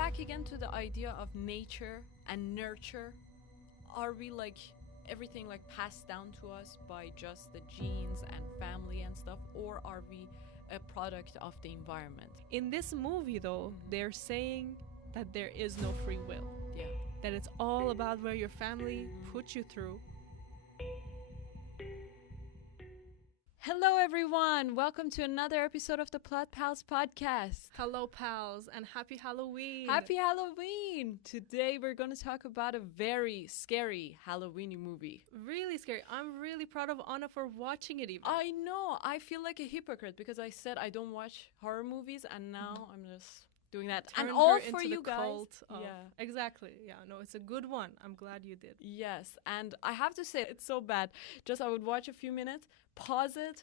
back again to the idea of nature and nurture. Are we like everything like passed down to us by just the genes and family and stuff, or are we a product of the environment? In this movie, though, they're saying that there is no free will. Yeah. That it's all about where your family put you through. Hello, everyone. Welcome to another episode of the Plot Pals podcast. Hello, pals, and happy Halloween. Happy Halloween. Today, we're going to talk about a very scary Halloween movie. Really scary. I'm really proud of Anna for watching it even. I know. I feel like a hypocrite because I said I don't watch horror movies, and now I'm just doing that. Turned and all her for into you the guys. cult of- Yeah. Exactly. Yeah, no, it's a good one. I'm glad you did. Yes, and I have to say, it's so bad. Just I would watch a few minutes, pause it,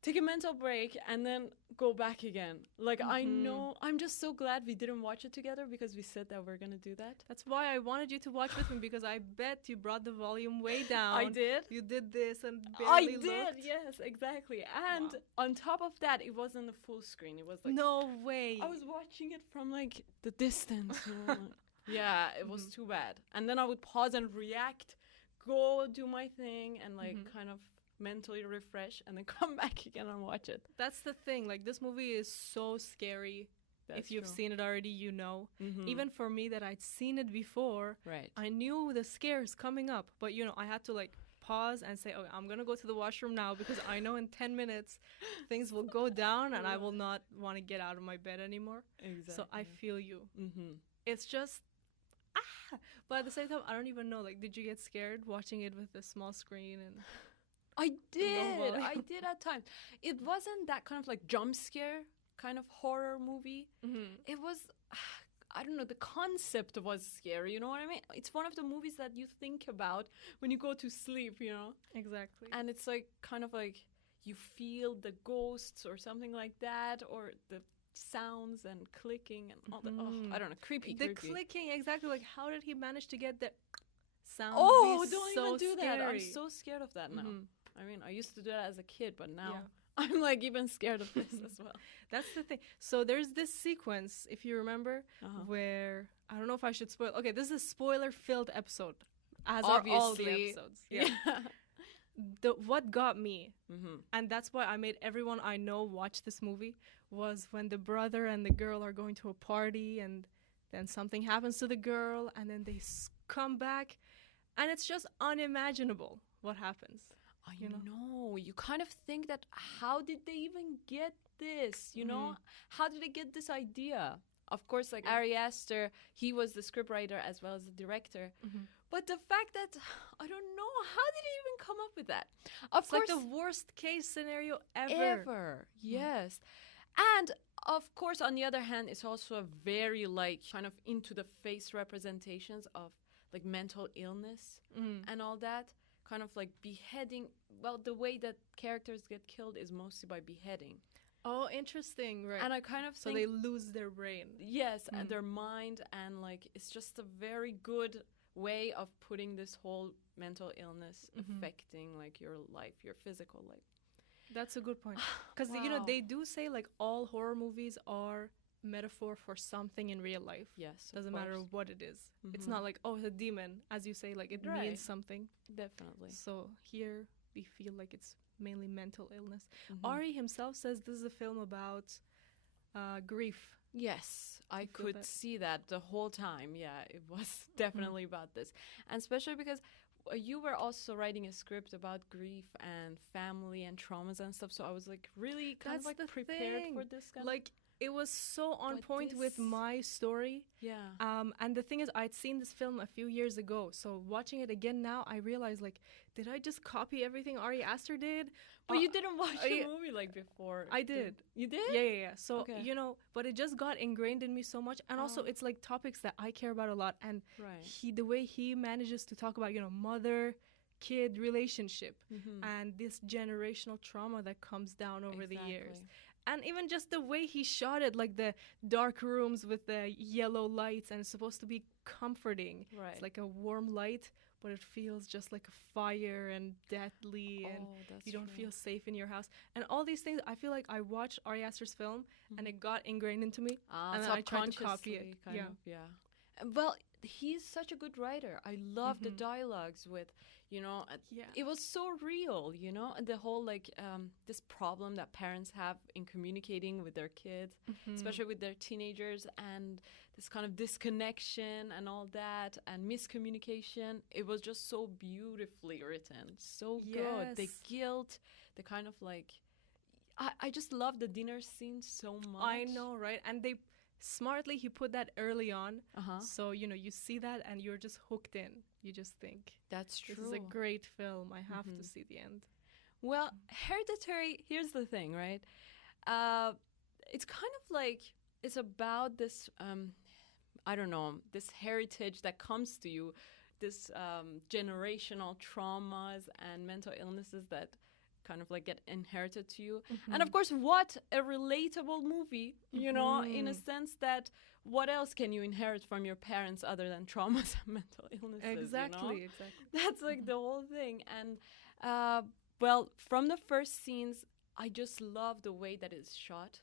take a mental break, and then go back again. Like, I know, I'm just so glad we didn't watch it together because we said that we're going to do that. That's why I wanted you to watch with me, because I bet you brought the volume way down. I did. You did this and I barely did, looked. yes, exactly. And Wow. on top of that, it wasn't a full screen. It was like, No way. I was watching it from like the distance. You know? Yeah, it was too bad. And then I would pause and react, go do my thing, and like kind of mentally refresh, and then come back again and watch it. That's the thing. Like, this movie is so scary. That's if you've true. seen it already, you know. Mhm. Even for me that I'd seen it before, Right. I knew the scares coming up. But, you know, I had to, like, pause and say, okay, I'm going to go to the washroom now, because I know in 10 minutes things will go down and I will not want to get out of my bed anymore. Exactly. So I feel you. Mm-hmm. It's just, But at the same time, I don't even know. Like, did you get scared watching it with a small screen? And I did. volume. I did at times. It wasn't that kind of like jump scare kind of horror movie. It was, I don't know, the concept was scary. You know what I mean? It's one of the movies that you think about when you go to sleep, you know? Exactly. And it's like kind of like you feel the ghosts or something like that, or the sounds and clicking and all that. Oh, I don't know. Creepy. The creepy. clicking, exactly. Like, how did he manage to get the sound? Oh, be don't so even do that. I'm scary? so scared of that now. I mean, I used to do that as a kid, but now Yeah. I'm like even scared of this as well. That's the thing. So there's this sequence, if you remember, where I don't know if I should spoil. Okay, this is a spoiler-filled episode, as are all the Obviously. episodes. Yeah. What got me, and that's why I made everyone I know watch this movie, was when the brother and the girl are going to a party, and then something happens to the girl, and then they come back, and it's just unimaginable what happens. I know. You kind of think that, how did they even get this? You know, how did they get this idea? Of course, like Ari Aster, he was the scriptwriter as well as the director. But the fact that, I don't know, how did he even come up with that? Of It's course, like the worst case scenario ever. Yes. And of course, on the other hand, it's also a very like kind of into the face representations of like mental illness and all that. Kind of like beheading. Well, the way that characters get killed is mostly by beheading. Oh, interesting, right. And I kind of So think, they lose their brain. yes, and their mind, and like it's just a very good way of putting this whole mental illness affecting like your life, your physical life. That's a good point. Because, you know, they do say like all horror movies are metaphor for something in real life. Yes, Doesn't matter what it is. It's not like, oh, it's a demon, as you say, like it Right. means something. Definitely. So here we feel like it's mainly mental illness. Ari himself says this is a film about grief. Yes, I feel could that. see that the whole time. Yeah, it was definitely about this. And especially because you were also writing a script about grief and family and traumas and stuff. So I was like really kind That's of the like prepared thing. for this kind Like, it was so on But point with this- my story. Yeah. And the thing is, I'd seen this film a few years ago. So watching it again now, I realized, like, did I just copy everything Ari Aster did? But you didn't watch the yeah. movie like before. I did. You did? Yeah. So, Okay. you know, but it just got ingrained in me so much. And also, it's like topics that I care about a lot. And Right. the way he manages to talk about, you know, mother-kid relationship and this generational trauma that comes down over the years. Exactly. And even just the way he shot it, like the dark rooms with the yellow lights, and it's supposed to be comforting. Right. It's like a warm light, but it feels just like a fire and deathly, and you don't feel safe in your house. And all these things, I feel like I watched Ari Aster's film, and it got ingrained into me, and then I tried to copy it. Well, he's such a good writer. I love the dialogues with, it was so real, and the whole this problem that parents have in communicating with their kids, especially with their teenagers, and this kind of disconnection and all that, and miscommunication. It was just so beautifully written, so good. The guilt, the kind of I just love the dinner scene so much. I know, right? And he put that early on, so you see that and you're just hooked in. You just think, that's true, this is a great film, I have to see the end. Well, Hereditary, here's the thing, right? It's kind of it's about this I don't know, this heritage that comes to you, this generational traumas and mental illnesses that kind of get inherited to you. And of course, what a relatable movie, in a sense that what else can you inherit from your parents other than traumas and mental illnesses? Exactly. That's the whole thing. And well, from the first scenes, I just love the way that it's shot.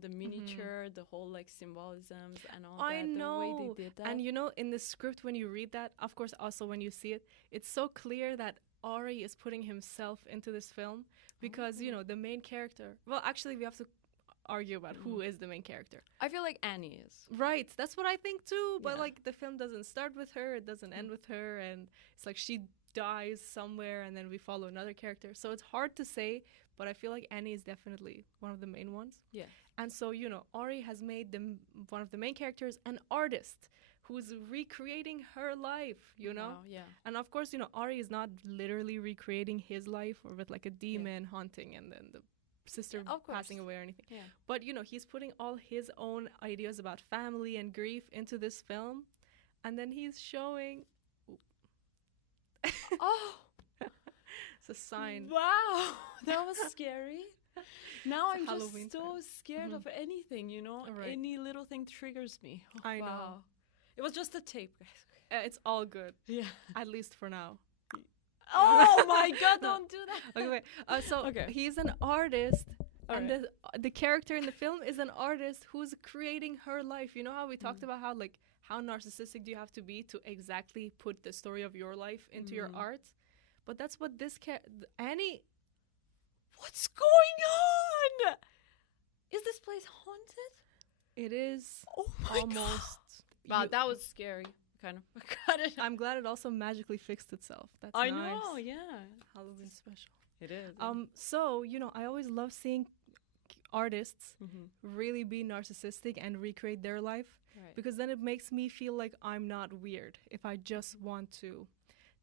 The miniature, the whole symbolisms and all that. I know. The way they did that. And in the script, when you read that, of course, also when you see it, it's so clear that Ari is putting himself into this film because, the main character... Well, actually, we have to argue about who is the main character. I feel like Annie is. Right. That's what I think, too. But, the film doesn't start with her. It doesn't end with her. And it's like she dies somewhere, and then we follow another character. So it's hard to say, but I feel like Annie is definitely one of the main ones. Yeah. And so, Ari has made one of the main characters an artist who's recreating her life, Wow, yeah. And of course, Ari is not literally recreating his life or with a demon haunting and then the sister passing away or anything. Yeah. But, he's putting all his own ideas about family and grief into this film. And then he's showing... Oh! It's a sign. Wow! That was scary. Now I'm Halloween just so scared of anything, Right. Any little thing triggers me. Oh, I know. It was just a tape, guys. It's all good. Yeah. At least for now. Oh my God, don't do that. Okay, wait. He's an artist, and the character in the film is an artist who's creating her life. You know how we talked about how narcissistic do you have to be to exactly put the story of your life into your art? But that's what this Annie... What's going on? Is this place haunted? It is. Oh my almost. God. Wow, that was scary. Kind of cut it. I'm glad it also magically fixed itself. That's I nice. know, yeah. Halloween special. It is. So, I always love seeing artists really be narcissistic and recreate their life, because then it makes me feel like I'm not weird if I just want to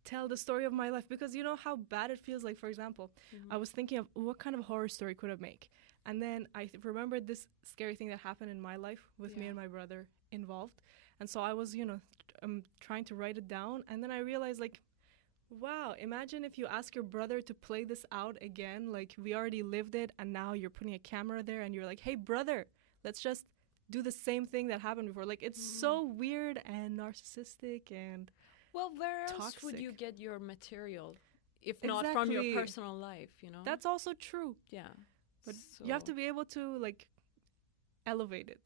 tell the story of my life, because how bad it feels. Like, for example, I was thinking of what kind of horror story could I make, and then I remembered this scary thing that happened in my life with me and my brother involved, and so I was trying to write it down, and then I realized, wow, imagine if you ask your brother to play this out again. We already lived it, and now you're putting a camera there and you're like, hey brother, let's just do the same thing that happened before. It's so weird and narcissistic and... Well, where else toxic. would you get your material if not from your personal life, That's also true. Yeah. But you have to be able to, elevate it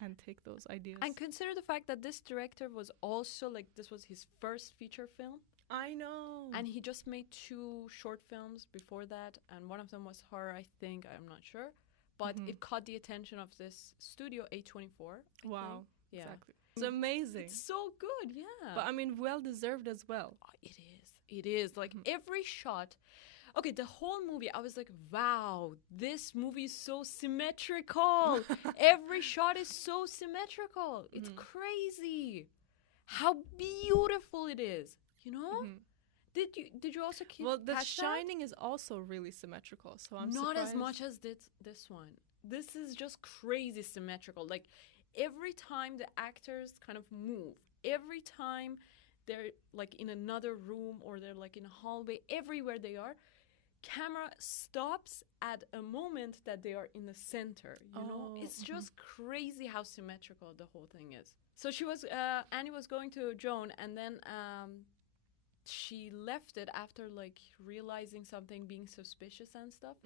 and take those ideas. And consider the fact that this director was also, this was his first feature film. I know. And he just made 2 short films before that, and one of them was horror, I think. I'm not sure. But it caught the attention of this studio, A24. Wow. Yeah. Exactly. It's amazing. It's so good, yeah. But well-deserved as well. Oh, it is. It is. Every shot. Okay, the whole movie, I was like, wow, this movie is so symmetrical. Every shot is so symmetrical. It's crazy. How beautiful it is, Did you also Well, The Shining is also really symmetrical, so I'm not surprised. as much as this one. This is just crazy symmetrical. Every time the actors kind of move, every time they're in another room or they're in a hallway, everywhere they are, camera stops at a moment that they are in the center, you know? It's just crazy how symmetrical the whole thing is. So Annie was going to Joan, and then she left it after like realizing something, being suspicious and stuff.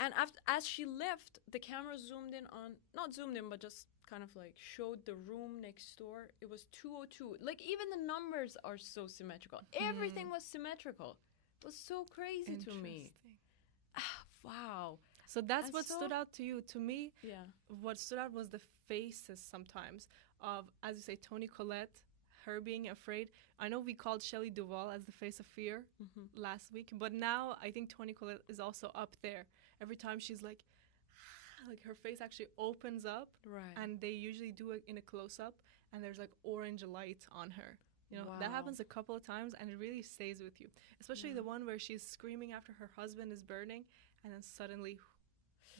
And as she left, the camera zoomed in on, not zoomed in, but just kind of like showed the room next door. It was 202. Like even the numbers are so symmetrical. Everything was symmetrical. It was so crazy to me. Wow. So that's what stood out to you. To me, what stood out was the faces sometimes of, as you say, Toni Collette, her being afraid. I know we called Shelley Duvall as the face of fear last week, but now I think Toni Collette is also up there. Every time she's like her face actually opens up, and they usually do it in a close-up, and there's like orange light on her. You know, that happens a couple of times, and it really stays with you. Especially the one where she's screaming after her husband is burning, and then suddenly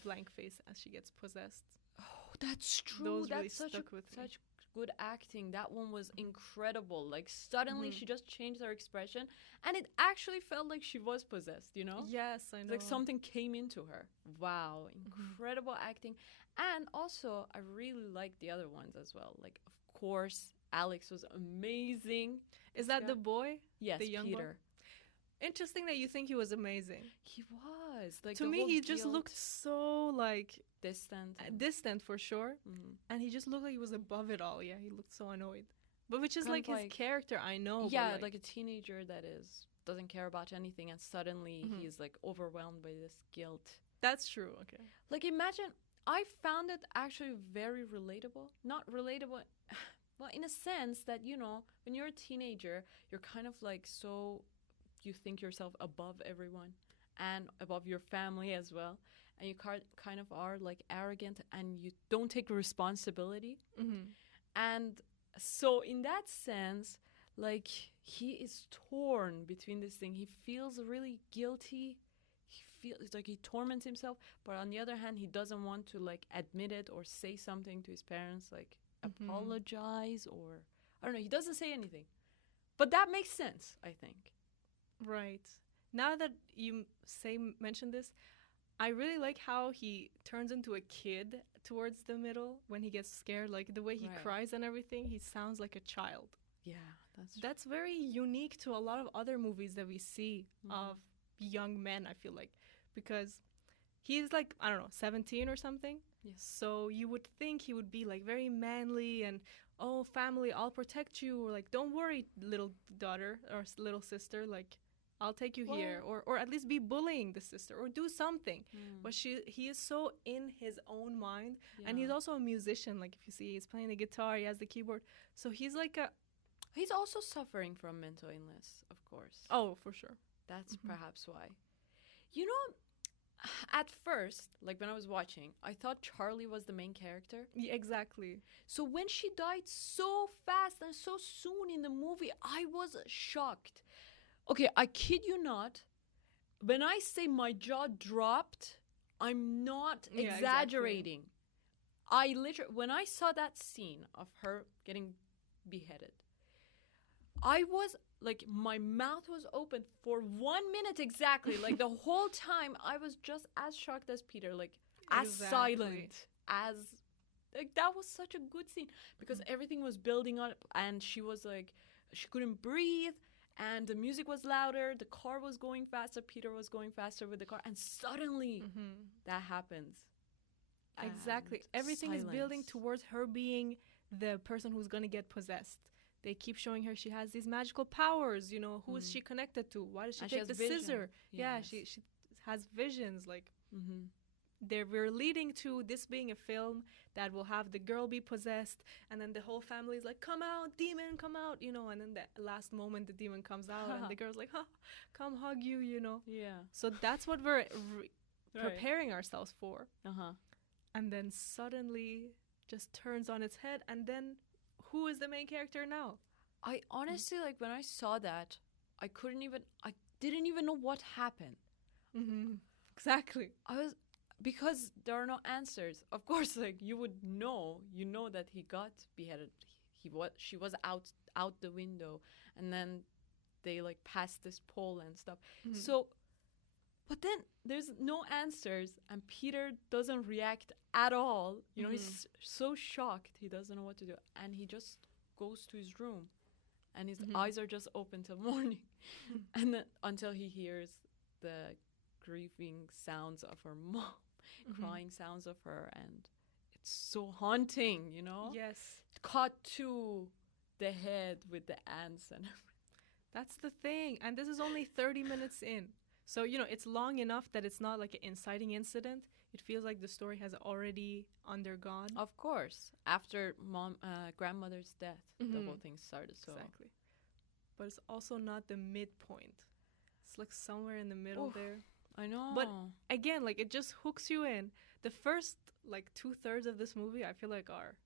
blank face as she gets possessed. Oh, that's true. Those that's really such stuck with me. Such good acting. That one was incredible. Like suddenly she just changed her expression, and it actually felt like she was possessed, you know? Yes, I know. It's like something came into her. Wow, incredible acting. And also I really liked the other ones as well. Like of course Alex was amazing. Is that the boy? Yes, the young Peter. Boy? Interesting that you think he was amazing. He was. Like to me, he just looked so like distant for sure, and he just looked like he was above it all. Yeah, he looked so annoyed, but which is like his character. I know. Yeah, like a teenager that doesn't care about anything, and suddenly he's like overwhelmed by this guilt. That's true. Okay. Like imagine, I found it actually very relatable. Not relatable. Well, in a sense that, you know, when you're a teenager, you're kind of like you think yourself above everyone and above your family as well. And you kind of are like arrogant and you don't take responsibility. And so in that sense, like he is torn between this thing. He feels really guilty. He feels like he torments himself. But on the other hand, he doesn't want to like admit it or say something to his parents, like apologize, or I don't know. He doesn't say anything. But that makes sense, I think. Right. Now that you mention this, I really like how he turns into a kid towards the middle when he gets scared. Like the way he cries and everything, he sounds like a child. Yeah, that's very unique to a lot of other movies that we see of young men, I feel like. Because he's like, I don't know, 17 or something. Yes. So you would think he would be like very manly and, oh, family, I'll protect you. Or like, don't worry, little daughter or little sister, like, I'll take you here. Or at least be bullying the sister or do something. But he is so in his own mind. Yeah. And he's also a musician. Like, if you see, he's playing the guitar, he has the keyboard. So he's like he's also suffering from mental illness, of course. Oh, for sure. That's perhaps why. You know, at first, like when I was watching, I thought Charlie was the main character. Yeah, exactly. So when she died so fast and so soon in the movie, I was shocked. Okay, I kid you not. When I say my jaw dropped, I'm not exaggerating. Exactly. When I saw that scene of her getting beheaded, I was like, my mouth was open for 1 minute exactly. Like the whole time, I was just as shocked as Peter, like as silent as, like that was such a good scene because everything was building up and she was like, she couldn't breathe and the music was louder, the car was going faster, Peter was going faster with the car, and suddenly that happens. Exactly. Everything is building towards her being the person who's going to get possessed. They keep showing her she has these magical powers, you know, who is she connected to? Why does she take the scissor? Yes. Yeah, she has visions, like we're leading to this being a film that will have the girl be possessed, and then the whole family is like, come out, demon, come out, you know, and then the last moment the demon comes out and the girl's like, come hug you, you know. Yeah. So that's what we're preparing ourselves for. And then suddenly just turns on its head, and then who is the main character now? I honestly, like, when I saw that, I didn't even know what happened. Exactly. Because there are no answers. Of course, like, you know that he got beheaded. She was out the window, and then they, like, passed this pole and stuff. So But then there's no answers, and Peter doesn't react at all. You know, he's so shocked. He doesn't know what to do. And he just goes to his room, and his eyes are just open till morning. And then until he hears the grieving sounds of her mom, crying sounds of her, and it's so haunting, you know? Yes. Cut to the head with the ants and everything. That's the thing. And this is only 30 minutes in. So, you know, it's long enough that it's not like an inciting incident. It feels like the story has already undergone. Of course. After grandmother's death, the whole thing started. So. Exactly. But it's also not the midpoint. It's like somewhere in the middle there. I know. But again, like it just hooks you in. The first like 2/3 of this movie, I feel like are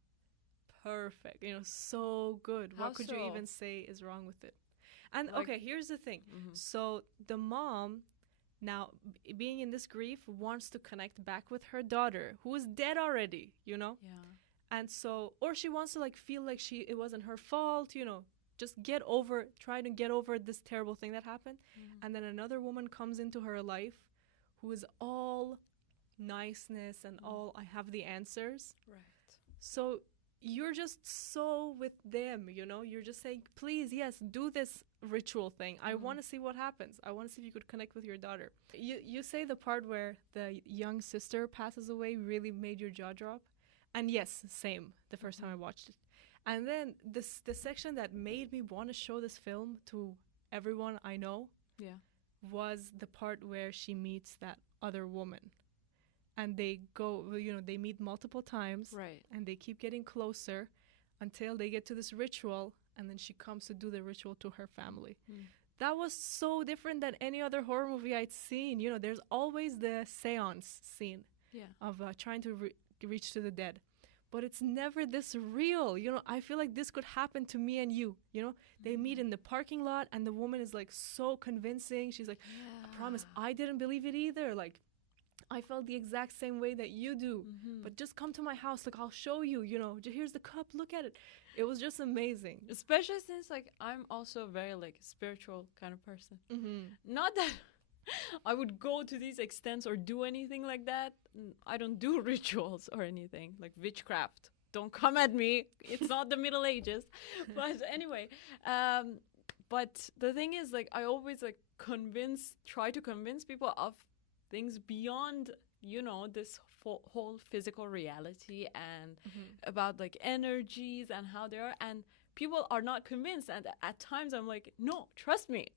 perfect. You know, so good. How what could so? you even say is wrong with it? And Like, okay, here's the thing. So the mom, now being in this grief, wants to connect back with her daughter, who is dead already, you know? Yeah. And so, or she wants to like feel like it wasn't her fault, you know, just try to get over this terrible thing that happened. And then another woman comes into her life who is all niceness and all, I have the answers. Right. So you're just so with them, you know, you're just saying, please, yes, do this ritual thing. I want to see what happens. I want to see if you could connect with your daughter. You say the part where the young sister passes away really made your jaw drop. And yes, same the first time I watched it. And then the section that made me want to show this film to everyone I know was the part where she meets that other woman. And they go, you know, they meet multiple times. Right. And they keep getting closer until they get to this ritual. And then she comes to do the ritual to her family. That was so different than any other horror movie I'd seen. You know, there's always the seance scene of trying to reach to the dead. But it's never this real. You know, I feel like this could happen to me and you. You know, they meet in the parking lot and the woman is like so convincing. She's like, I promise, I didn't believe it either. Like, I felt the exact same way that you do. But just come to my house. Like, I'll show you, you know, here's the cup. Look at it. It was just amazing. Especially since, like, I'm also a very, like, spiritual kind of person. Not that I would go to these extents or do anything like that. I don't do rituals or anything, like witchcraft. Don't come at me. It's not the Middle Ages. But anyway, but the thing is, like, I always, like, try to convince people of things beyond, you know, this whole physical reality and about, like, energies and how they are. And people are not convinced. And at times I'm like, no, trust me.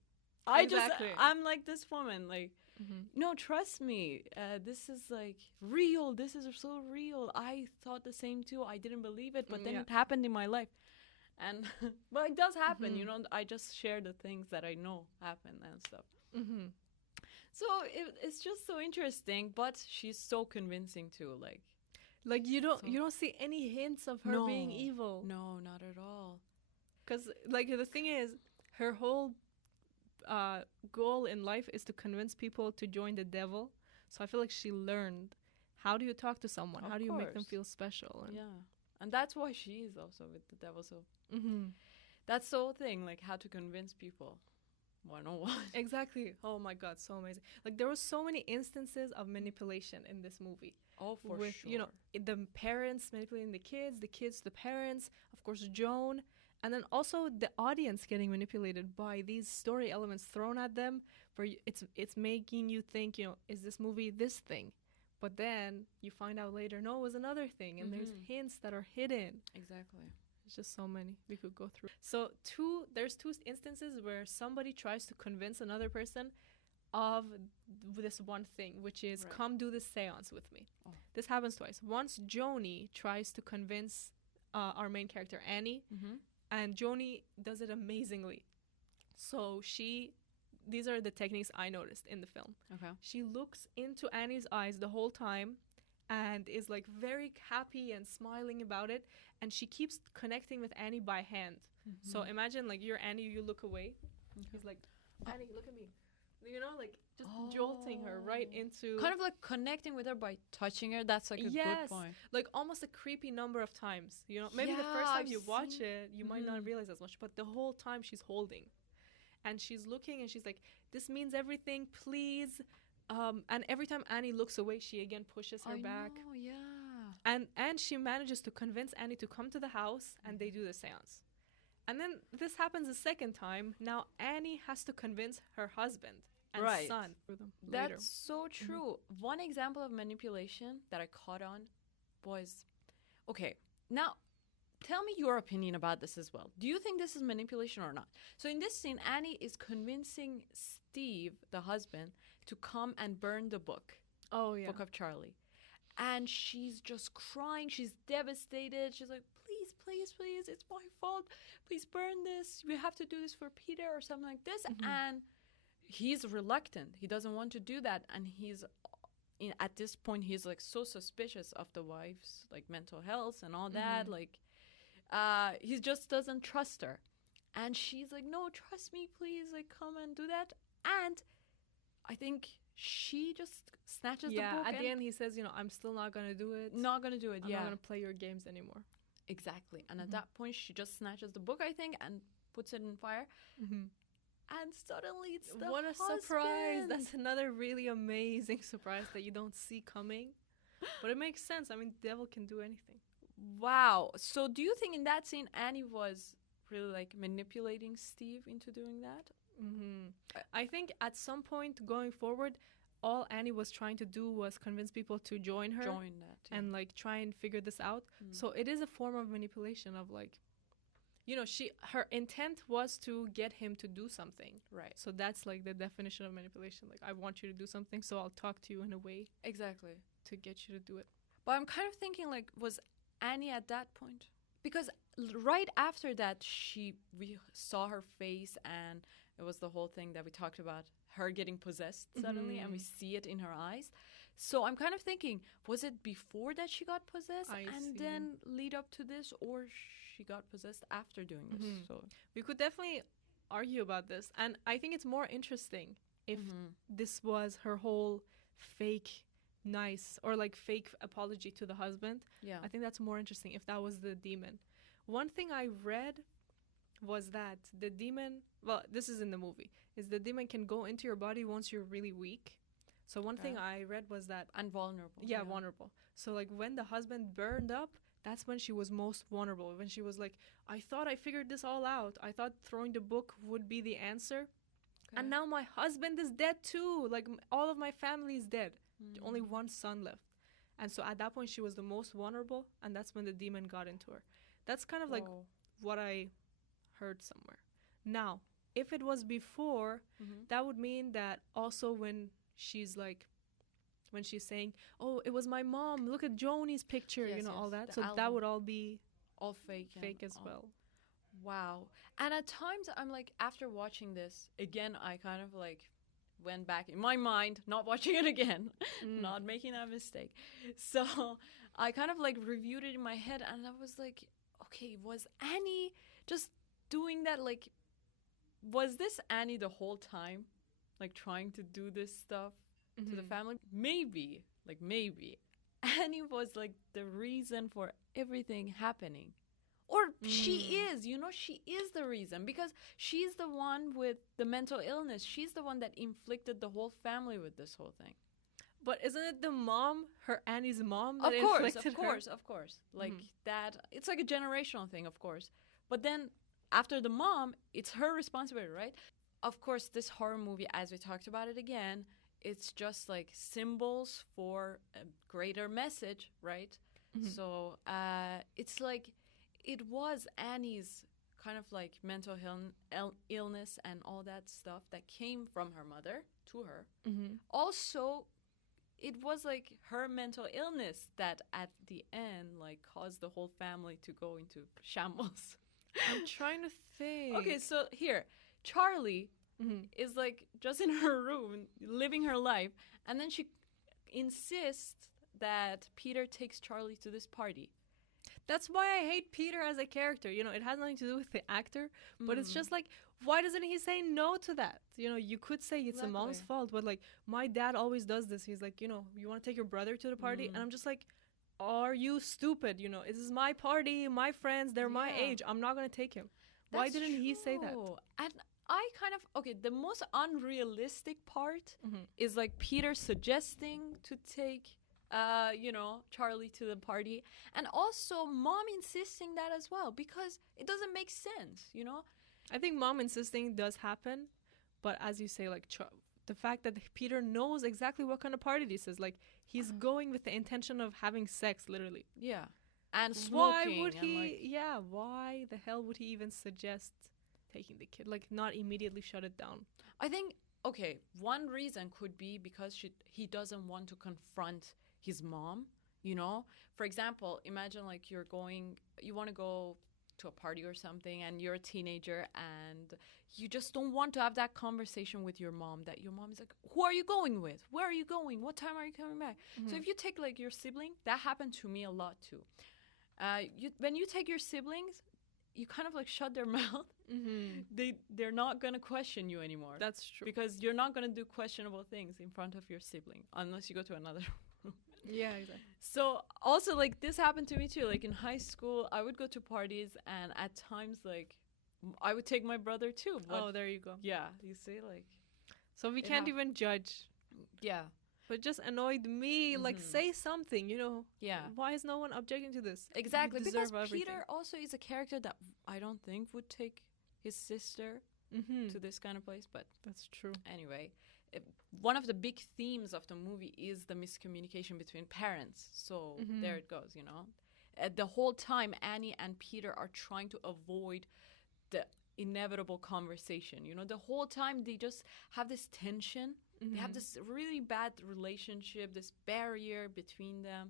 I'm like this woman, like, no, trust me. This is like real. This is so real. I thought the same too. I didn't believe it, but then it happened in my life. And, but it does happen, you know, I just share the things that I know happen and stuff. So it's just so interesting, but she's so convincing too. Like you don't see any hints of her being evil. No, not at all. Because, like, the thing is, her whole goal in life is to convince people to join the devil. So I feel like she learned, how do you talk to someone? How do you make them feel special? And and that's why she is also with the devil. So that's the whole thing, like, how to convince people. 101. Exactly. Oh my God, so amazing. Like, there were so many instances of manipulation in this movie. Oh, for sure. You know, the parents manipulating the kids, the parents, of course, Joan. And then also the audience getting manipulated by these story elements thrown at them. It's making you think, you know, is this movie this thing? But then you find out later, no, it was another thing. And there's hints that are hidden. Exactly. There's just so many we could go through. So there's two instances where somebody tries to convince another person of this one thing, which is come do this seance with me. Oh. This happens twice. Once Joni tries to convince our main character, Annie, and Joni does it amazingly. So these are the techniques I noticed in the film. Okay. She looks into Annie's eyes the whole time and is like very happy and smiling about it. And she keeps connecting with Annie by hand. So imagine, like, you're Annie, you look away. He's like, Annie, look at me. You know, like, just jolting her right into... Kind of like connecting with her by touching her. That's, like, a good point. Like, almost a creepy number of times. You know, maybe the first time you watch it, you might not realize as much. But the whole time she's holding. And she's looking and she's like, this means everything. Please And every time Annie looks away, she again pushes her back. Oh, yeah. And she manages to convince Annie to come to the house, and they do the seance. And then this happens a second time. Now Annie has to convince her husband and son. That's so true. One example of manipulation that I caught on was, okay, now tell me your opinion about this as well. Do you think this is manipulation or not? So in this scene, Annie is convincing Steve, the husband, to come and burn the book. Oh, yeah. Book of Charlie. And she's just crying. She's devastated. She's like, please, please, please, it's my fault. Please burn this. We have to do this for Peter or something like this. And he's reluctant. He doesn't want to do that. And at this point, he's like so suspicious of the wife's like mental health and all that. Like, he just doesn't trust her. And she's like, no, trust me, please. Like, come and do that. And I think she just snatches the book. At the end, he says, I'm still not going to do it. Not going to do it, I'm not going to play your games anymore. Exactly. And at that point, she just snatches the book, I think, and puts it in fire. And suddenly it's the What a husband. surprise. That's another really amazing surprise that you don't see coming. But it makes sense. I mean, the devil can do anything. Wow. So do you think in that scene, Annie was really like manipulating Steve into doing that? I think at some point going forward, all Annie was trying to do was convince people to join her. And like try and figure this out. So it is a form of manipulation of like, her intent was to get him to do something. Right. So that's like the definition of manipulation. Like, I want you to do something, so I'll talk to you in a way. Exactly. To get you to do it. But I'm kind of thinking, like, was Annie at that point? Because right after that, we saw her face, and it was the whole thing that we talked about, her getting possessed suddenly, and we see it in her eyes. So I'm kind of thinking, was it before that she got possessed then lead up to this, or she got possessed after doing this? So we could definitely argue about this, and I think it's more interesting if this was her whole fake apology to the husband. Yeah, I think that's more interesting if that was the demon. One thing I read was that the demon, well, this is in the movie, is the demon can go into your body once you're really weak. So one thing I read was that... And vulnerable. Yeah, vulnerable. So like when the husband burned up, that's when she was most vulnerable. When she was like, I thought I figured this all out. I thought throwing the book would be the answer. And now my husband is dead too. Like all of my family is dead. Only one son left. And so at that point she was the most vulnerable. And that's when the demon got into her. That's kind of like what I heard somewhere. Now, if it was before, that would mean that also when she's saying, oh, it was my mom, look at Joni's picture, all that. So that would all be all fake as well. Wow. And at times I'm like, after watching this again, I kind of like went back in my mind, not watching it again, not making that mistake. So I kind of like reviewed it in my head, and I was like, okay, was Annie just doing that? Like, was this Annie the whole time, like trying to do this stuff to the family? Maybe Annie was like the reason for everything happening. Or she is, she is the reason, because she's the one with the mental illness. She's the one that inflicted the whole family with this whole thing. But isn't it the mom, Annie's mom, that inflicted her? Of course. Like that, it's like a generational thing, of course. But then after the mom, it's her responsibility, right? Of course, this horror movie, as we talked about it again, it's just like symbols for a greater message, right? So it's like it was Annie's kind of like mental illness and all that stuff that came from her mother to her. Also, it was like her mental illness that at the end like caused the whole family to go into shambles. I'm trying to think. Okay, so here, Charlie is like just in her room living her life, and then she insists that Peter takes Charlie to this party. That's why I hate Peter as a character. It has nothing to do with the actor, but it's just like, why doesn't he say no to that? You could say it's a mom's fault, but like, my dad always does this. He's like, you want to take your brother to the party? And I'm just like, are you stupid? This is my party, my friends, they're my age. I'm not going to take him. Why didn't he say that? And I kind of, okay, the most unrealistic part is like Peter suggesting to take, Charlie to the party. And also mom insisting that as well, because it doesn't make sense, you know? I think mom insisting does happen. But as you say, like, the fact that Peter knows exactly what kind of party this is, like, he's going with the intention of having sex, literally. Yeah. And smoking. Why would he, why the hell would he even suggest taking the kid? Like, not immediately shut it down. I think, okay, one reason could be because he doesn't want to confront his mom, you know? For example, imagine, like, you want to go to a party or something, and you're a teenager, and you just don't want to have that conversation with your mom, that your mom is like, who are you going with? Where are you going? What time are you coming back? So if you take, like, your sibling, that happened to me a lot too. When you take your siblings, you kind of like shut their mouth. They're not going to question you anymore. That's true. Because you're not going to do questionable things in front of your sibling unless you go to another room. Yeah, exactly. So also, like, this happened to me too. Like, in high school, I would go to parties, and at times, like, I would take my brother too. Oh, there you go. Yeah, you see, like. So we can't even judge. Yeah. But just annoyed me. Like, say something, you know. Yeah. Why is no one objecting to this? Exactly. Because everything. Peter also is a character that I don't think would take his sister to this kind of place. But that's true. Anyway, one of the big themes of the movie is the miscommunication between parents. So there it goes, you know. The whole time, Annie and Peter are trying to avoid the inevitable conversation. You know, the whole time they just have this tension. They have this really bad relationship, this barrier between them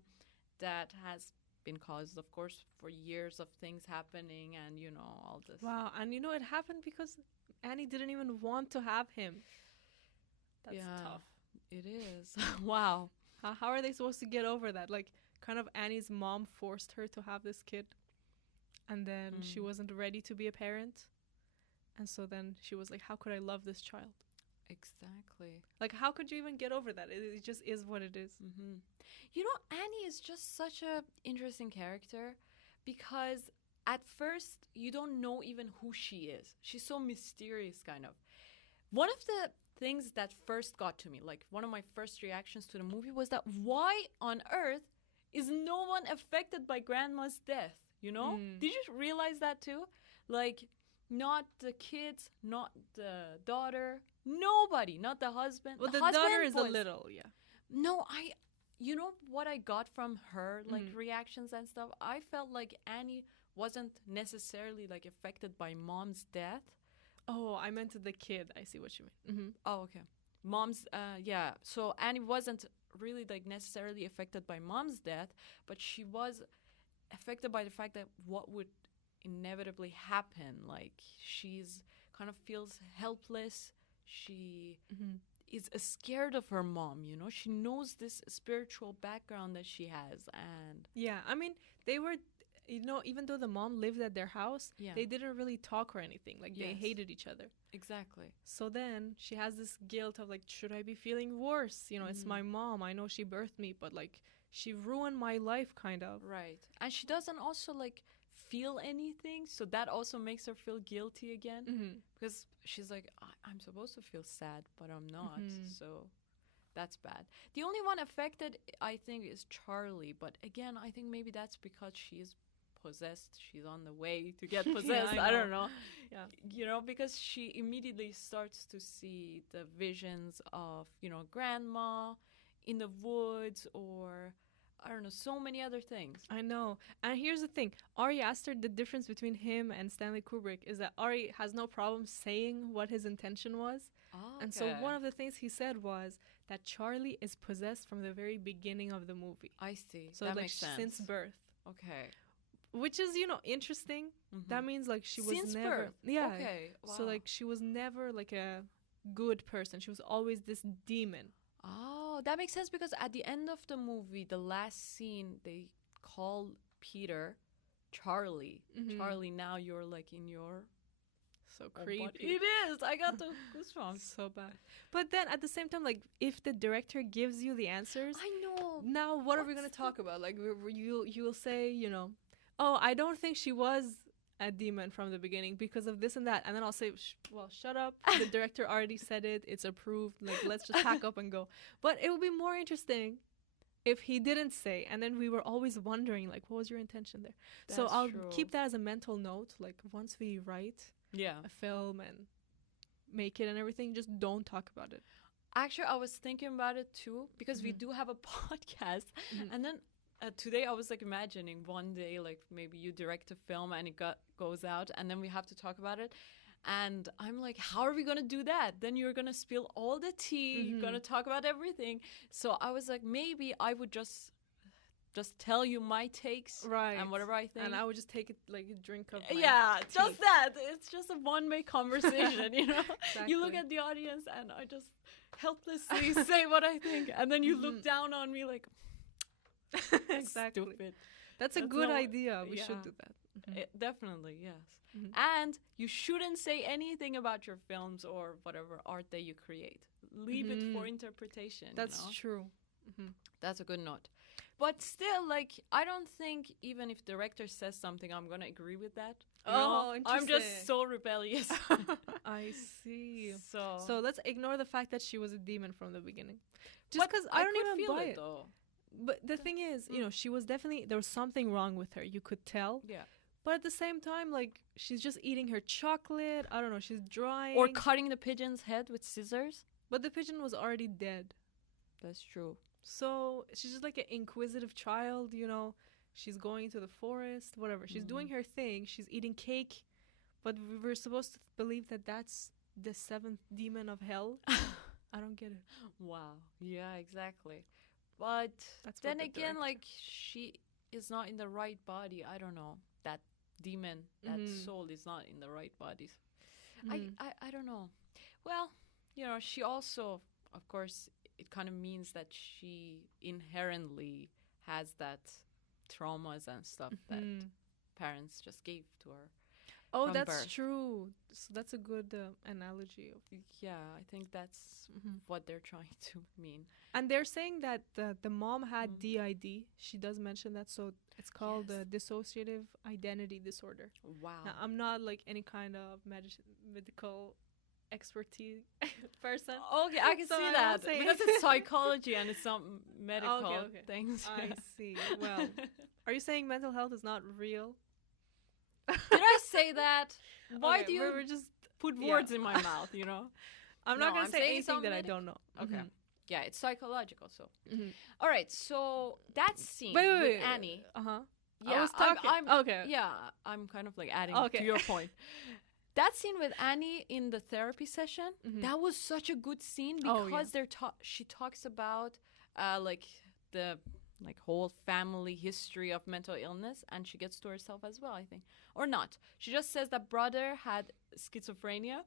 that has been caused, of course, for years of things happening and, you know, all this. Wow. And, you know, it happened because Annie didn't even want to have him. That's tough. It is. Wow. How are they supposed to get over that? Like, kind of Annie's mom forced her to have this kid, and then she wasn't ready to be a parent. And so then she was like, how could I love this child? Exactly. Like, how could you even get over that? It just is what it is. You know, Annie is just such a interesting character because at first you don't know even who she is. She's so mysterious, kind of. One of the things that first got to me, like one of my first reactions to the movie, was that why on earth is no one affected by grandma's death, you know? Did you realize that too? Like, not the kids, not the daughter, nobody, not the husband. Well, the daughter is a little, No, you know what I got from her, like, reactions and stuff? I felt like Annie wasn't necessarily, like, affected by mom's death. Oh, I meant the kid. I see what you mean. Oh, okay. Mom's, yeah. So Annie wasn't really, like, necessarily affected by mom's death, but she was affected by the fact that what would inevitably happen. Like, she's kind of feels helpless. She is scared of her mom, you know? She knows this spiritual background that she has. And yeah, I mean, they were, you know, even though the mom lived at their house, they didn't really talk or anything. Like, they hated each other. Exactly. So then she has this guilt of, like, should I be feeling worse? You know, it's my mom. I know she birthed me, but, like, she ruined my life, kind of. Right. And she doesn't also, like, feel anything, so that also makes her feel guilty again, because she's like, I'm supposed to feel sad, but I'm not, so that's bad. The only one affected, I think, is Charlie, but again, I think maybe that's because she's possessed. She's on the way to get possessed. I don't know. You know, because she immediately starts to see the visions of, you know, grandma in the woods, or I don't know, so many other things. I know. And here's the thing. Ari Aster, the difference between him and Stanley Kubrick is that Ari has no problem saying what his intention was. And so one of the things he said was that Charlie is possessed from the very beginning of the movie. I see. So, that like, makes sense. since birth. Okay. Which is, you know, interesting. That means, like, she was since never... birth. Yeah. Okay. Wow. So, like, she was never, like, a good person. She was always this demon. Oh, that makes sense, because at the end of the movie, the last scene, they call Peter Charlie. Charlie, now you're, like, in your... So creepy. It is. I got the goosebumps. So bad. But then at the same time, like, if the director gives you the answers... I know. Now, what are we going to talk about? Like, you'll say, you know, oh, I don't think she was a demon from the beginning because of this and that, and then I'll say, well, shut up. The director already said it. It's approved. Like, let's just pack up and go. But it would be more interesting if he didn't say, and then we were always wondering, like, what was your intention there? So I'll keep that as a mental note. Like, once we write a film and make it and everything, just don't talk about it. Actually, I was thinking about it too, because we do have a podcast, and then today I was like imagining one day, like maybe you direct a film and it goes out, and then we have to talk about it. And I'm like, how are we going to do that? Then you're going to spill all the tea. You're going to talk about everything. So I was like, maybe I would just tell you my takes and whatever I think. And I would just take it like a drink of tea. Just that. It's just a one-way conversation, you know? Exactly. You look at the audience and I just helplessly say what I think. And then you look down on me like, exactly. Stupid. That's a good idea. We should do that. Definitely, yes. And you shouldn't say anything about your films or whatever art that you create. Leave it for interpretation. That's true. That's a good note. But still, like, I don't think even if director says something, I'm going to agree with that. Interesting. I'm just so rebellious. I see. So let's ignore the fact that she was a demon from the beginning. Just because I don't even feel buy it, though. But the thing is, you know, she was definitely, there was something wrong with her. You could tell. Yeah. But at the same time, like, she's just eating her chocolate. I don't know. She's drying. Or cutting the pigeon's head with scissors. But the pigeon was already dead. That's true. So she's just like an inquisitive child, you know. She's going to the forest, whatever. She's doing her thing. She's eating cake. But we're supposed to believe that that's the seventh demon of hell. I don't get it. Wow. Yeah, exactly. But then again, like, she is not in the right body. I don't know. That demon, that soul is not in the right bodies. I don't know. Well, you know, she also, of course, it kind of means that she inherently has that traumas and stuff that parents just gave to her. Oh, that's true. So that's a good analogy. Yeah, I think that's what they're trying to mean. And they're saying that the mom had DID. She does mention that. So it's called dissociative identity disorder. Wow. Now, I'm not like any kind of medical expertise person. Okay, I can see that. Because it's psychology and it's some medical things. I see. Well, are you saying mental health is not real? Did I say that? Why do you just put words in my mouth, you know? I'm not going to say anything that I don't know. Okay. Yeah, it's psychological, so. All right, so that scene with with Annie. Yeah, I was talking. Okay. Yeah, I'm kind of like adding to your point. That scene with Annie in the therapy session, that was such a good scene because she talks about like the whole family history of mental illness, and she gets to herself as well, I think. Or not. She just says that brother had schizophrenia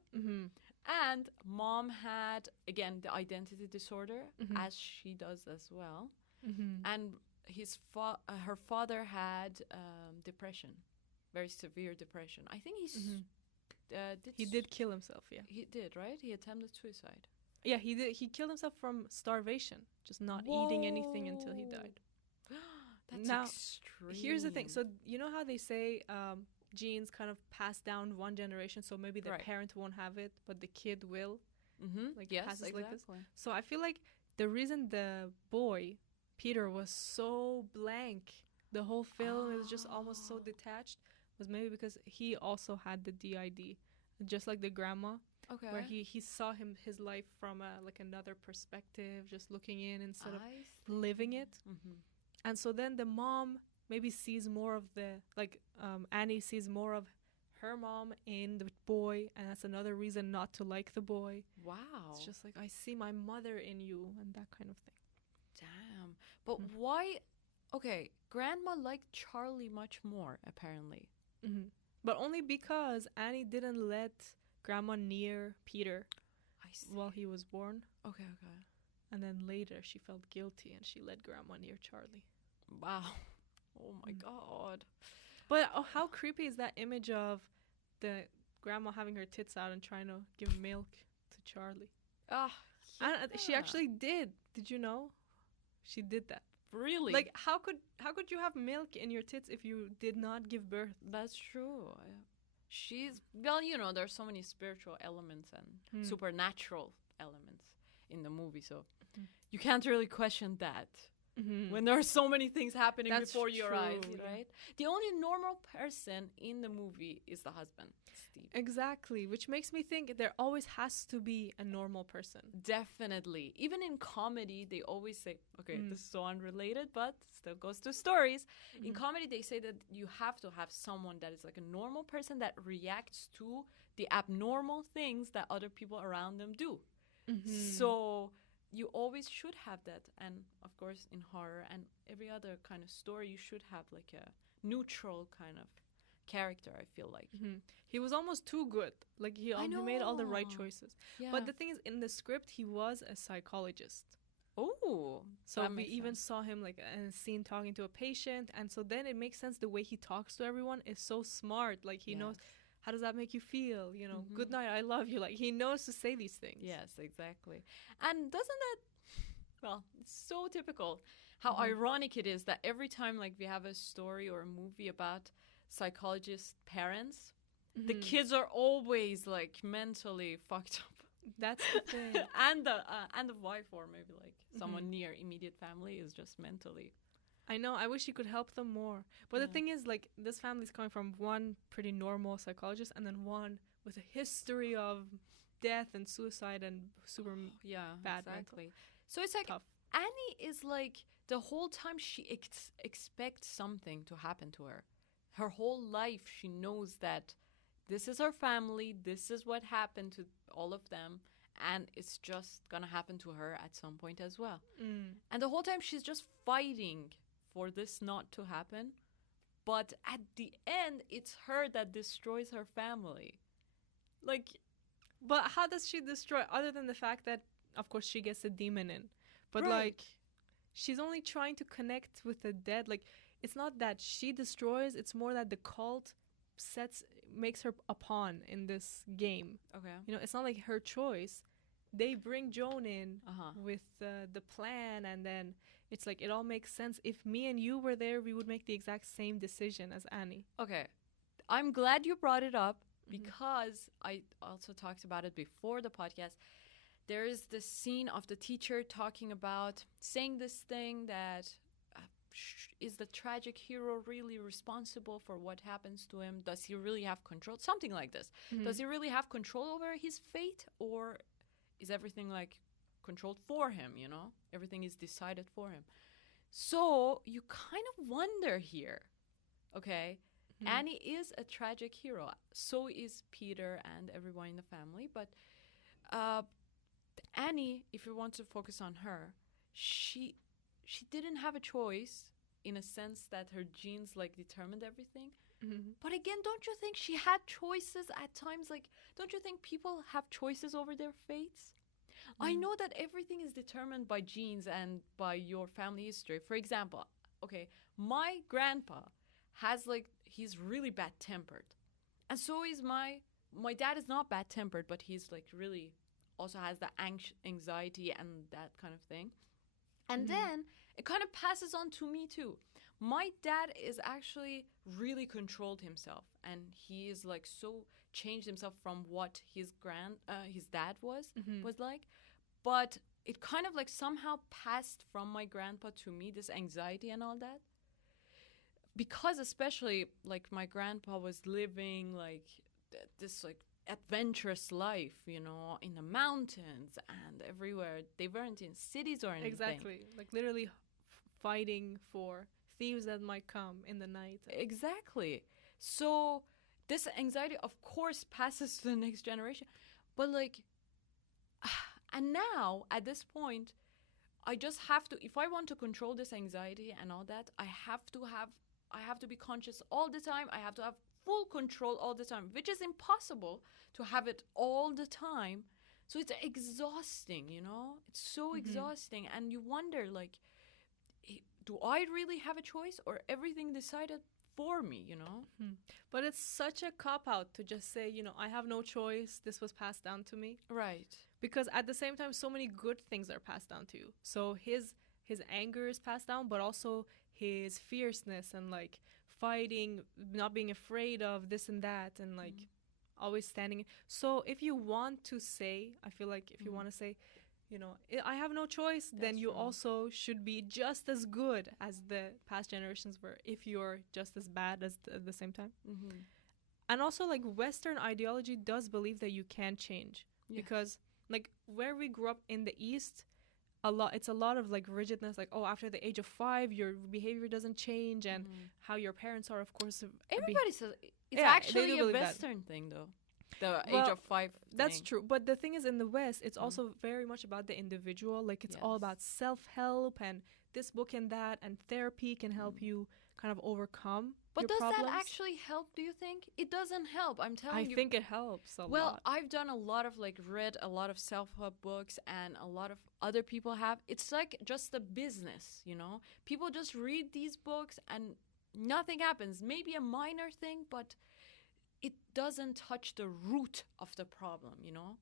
and mom had, again, the identity disorder, as she does as well. And her father had depression, very severe depression. I think he did kill himself, He did, right? He attempted suicide. Yeah, he did. He killed himself from starvation, just not eating anything until he died. That's extreme. Here's the thing. So you know how they say genes kind of pass down one generation, so maybe the parent won't have it, but the kid will. Like passes like this. So I feel like the reason the boy Peter was so blank the whole film, it was just almost so detached, was maybe because he also had the DID, just like the grandma. Okay. Where he saw his life from like another perspective, just looking in instead of living it. And so then the mom maybe sees more of Annie sees more of her mom in the boy, and that's another reason not to like the boy. Wow. It's just like, I see my mother in you, and that kind of thing. Damn. But why? Okay, grandma liked Charlie much more, apparently. But only because Annie didn't let grandma near Peter while he was born. Okay. And then later she felt guilty and she let grandma near Charlie. Wow. Oh my God. But how creepy is that image of the grandma having her tits out and trying to give milk to Charlie? She actually did. Did you know? She did that. Really? Like, how could you have milk in your tits if you did not give birth? That's true. She's, well, you know, there's so many spiritual elements and supernatural elements in the movie, so you can't really question that. When there are so many things happening before your eyes, right? The only normal person in the movie is the husband, Steve. Exactly, which makes me think there always has to be a normal person. Definitely. Even in comedy, they always say, okay, this is so unrelated, but still goes to stories. In comedy, they say that you have to have someone that is like a normal person that reacts to the abnormal things that other people around them do. So you always should have that. And of course, in horror and every other kind of story, you should have like a neutral kind of character, I feel like. He was almost too good. Like, he made all the right choices. Yeah. But the thing is, in the script, he was a psychologist. Oh, so we even saw him like in a scene talking to a patient. And so then it makes sense the way he talks to everyone is so smart. Like, he knows, how does that make you feel? You know, good night, I love you. Like, he knows to say these things. Yes, exactly. And doesn't that, well, it's so typical how ironic it is that every time like we have a story or a movie about psychologist parents, the kids are always like mentally fucked up. That's the thing. and the wife, or maybe like someone near immediate family, is just mentally. I know. I wish he could help them more. But the thing is, like, this family's coming from one pretty normal psychologist and then one with a history of death and suicide and super bad exactly. mental. So it's like tough. Annie is like the whole time she expects something to happen to her. Her whole life she knows that this is her family, this is what happened to all of them, and it's just gonna happen to her at some point as well. And the whole time she's just fighting for this not to happen, but at the end it's her that destroys her family. Like, but how does she destroy, other than the fact that of course she gets a demon in, but like she's only trying to connect with the dead. Like, it's not that she destroys, it's more that the cult makes her a pawn in this game. okay, You know, it's not like her choice. They bring Joan in with the plan, and then it's like it all makes sense. If me and you were there, we would make the exact same decision as Annie. Okay, I'm glad you brought it up because I also talked about it before the podcast. There is this scene of the teacher talking about saying this thing that is the tragic hero really responsible for what happens to him? Does he really have control? Something like this. Does he really have control over his fate, or is everything like controlled for him, you know? Everything is decided for him. So you kind of wonder here, okay? Annie is a tragic hero. So is Peter and everyone in the family. But Annie, if you want to focus on her, she didn't have a choice in a sense that her genes like determined everything. But again, don't you think she had choices at times? Like, don't you think people have choices over their fates? I know that everything is determined by genes and by your family history. For example, okay, my grandpa has like, he's really bad-tempered. And so is my dad is not bad-tempered, but he's like really also has the anxiety and that kind of thing. And then it kind of passes on to me too. My dad is actually really controlled himself, and he is like so changed himself from what his dad was like. But it kind of like somehow passed from my grandpa to me, this anxiety and all that. Because especially like my grandpa was living like this like adventurous life, you know, in the mountains and everywhere. They weren't in cities or anything. Exactly. Like literally fighting for thieves that might come in the night. Exactly. So this anxiety, of course, passes to the next generation. But like, and now at this point, I just have to, if I want to control this anxiety and all that, I have to be conscious all the time. I have to have full control all the time, which is impossible to have it all the time. So it's exhausting, you know? It's so exhausting. And you wonder, like, do I really have a choice, or everything decided for me, you know? But it's such a cop-out to just say, you know, I have no choice. This was passed down to me. Right. Because at the same time, so many good things are passed down to you. So his his anger is passed down, but also his fierceness and like fighting, not being afraid of this and that, and like always standing. So if you want to say, I feel like if you want to say, you know, I have no choice, then you also should be just as good as the past generations were, if you're just as bad as at the same time. And also, like, Western ideology does believe that you can change, because like where we grew up in the East, it's a lot of like rigidness, like, oh, after the age of 5 your behavior doesn't change, and how your parents are, of course, everybody says it's actually a Western thing, though. The age of 5 that's true, but the thing is, in the West, it's also very much about the individual. Like, it's all about self-help, and this book and that, and therapy can help you kind of overcome but your does problems. that actually help, do you think? It doesn't help, I'm telling you. I think it helps a lot. Well, I've done a lot of, like, read a lot of self-help books, and a lot of other people have. It's like just a business, you know? People just read these books and nothing happens. Maybe a minor thing, but it doesn't touch the root of the problem, you know?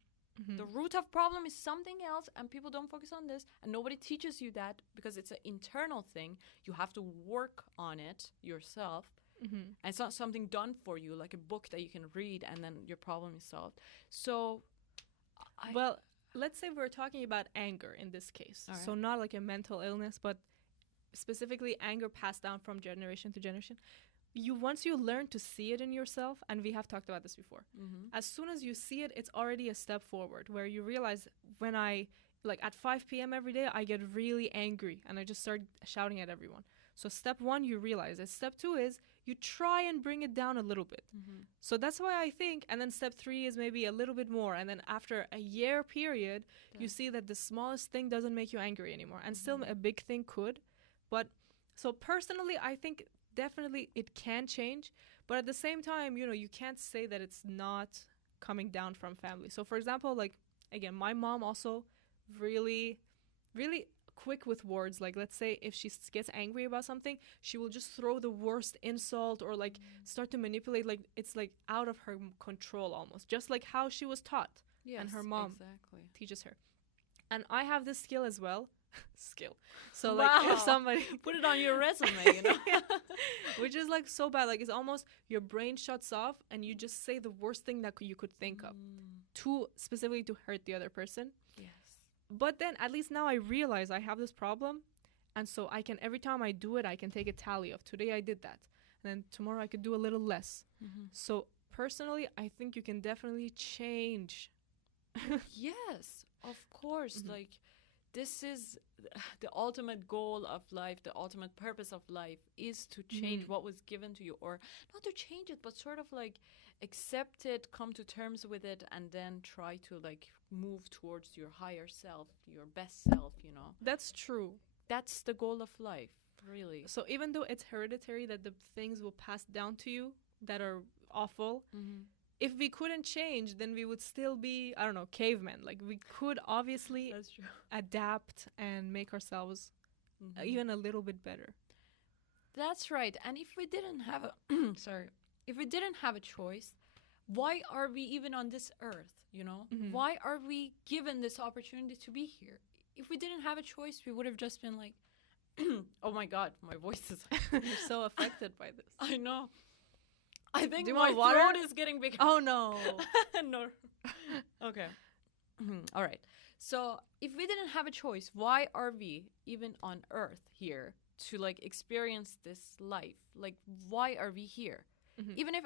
The root of problem is something else, and people don't focus on this, and nobody teaches you that, because it's an internal thing. You have to work on it yourself, and it's not something done for you, like a book that you can read and then your problem is solved. So well, let's say we're talking about anger in this case. Right. So not like a mental illness, but specifically anger passed down from generation to generation. Once you learn to see it in yourself, and we have talked about this before, as soon as you see it, it's already a step forward, where you realize, when I, like, at 5 p.m. every day, I get really angry and I just start shouting at everyone. So step 1, you realize it. Step 2 is you try and bring it down a little bit. So that's why I think, and then step 3 is maybe a little bit more, and then after a year period, you see that the smallest thing doesn't make you angry anymore, and still a big thing could. But so personally, I think definitely it can change, but at the same time, you know, you can't say that it's not coming down from family. So for example, like, again, my mom also really, really quick with words. Like, let's say if she gets angry about something, she will just throw the worst insult, or like start to manipulate, like it's like out of her control almost, just like how she was taught. And her mom teaches her. And I have this skill as well. So like, if somebody put it on your resume, you know. Which is like so bad, like it's almost your brain shuts off and you just say the worst thing that you could think of, specifically to hurt the other person. But then at least now I realize I have this problem, and so I can, every time I do it, I can take a tally of today I did that, and then tomorrow I could do a little less. So personally, I think you can definitely change. Yes, of course. Like, this is the ultimate goal of life, the ultimate purpose of life is to change what was given to you, or not to change it, but sort of like accept it, come to terms with it, and then try to like move towards your higher self, your best self, you know. That's true. That's the goal of life, really. So even though it's hereditary that the things will pass down to you that are awful, if we couldn't change, then we would still be, I don't know, cavemen. Like, we could obviously adapt and make ourselves even a little bit better. That's right. And if we didn't have a if we didn't have a choice, why are we even on this earth, you know? Why are we given this opportunity to be here? If we didn't have a choice, we would have just been like, oh my God, my voice is you're so affected by this. I know. I think my throat is getting bigger. Oh, no. No. Okay. All right. So if we didn't have a choice, why are we even on Earth here to like experience this life? Like, why are we here? Even if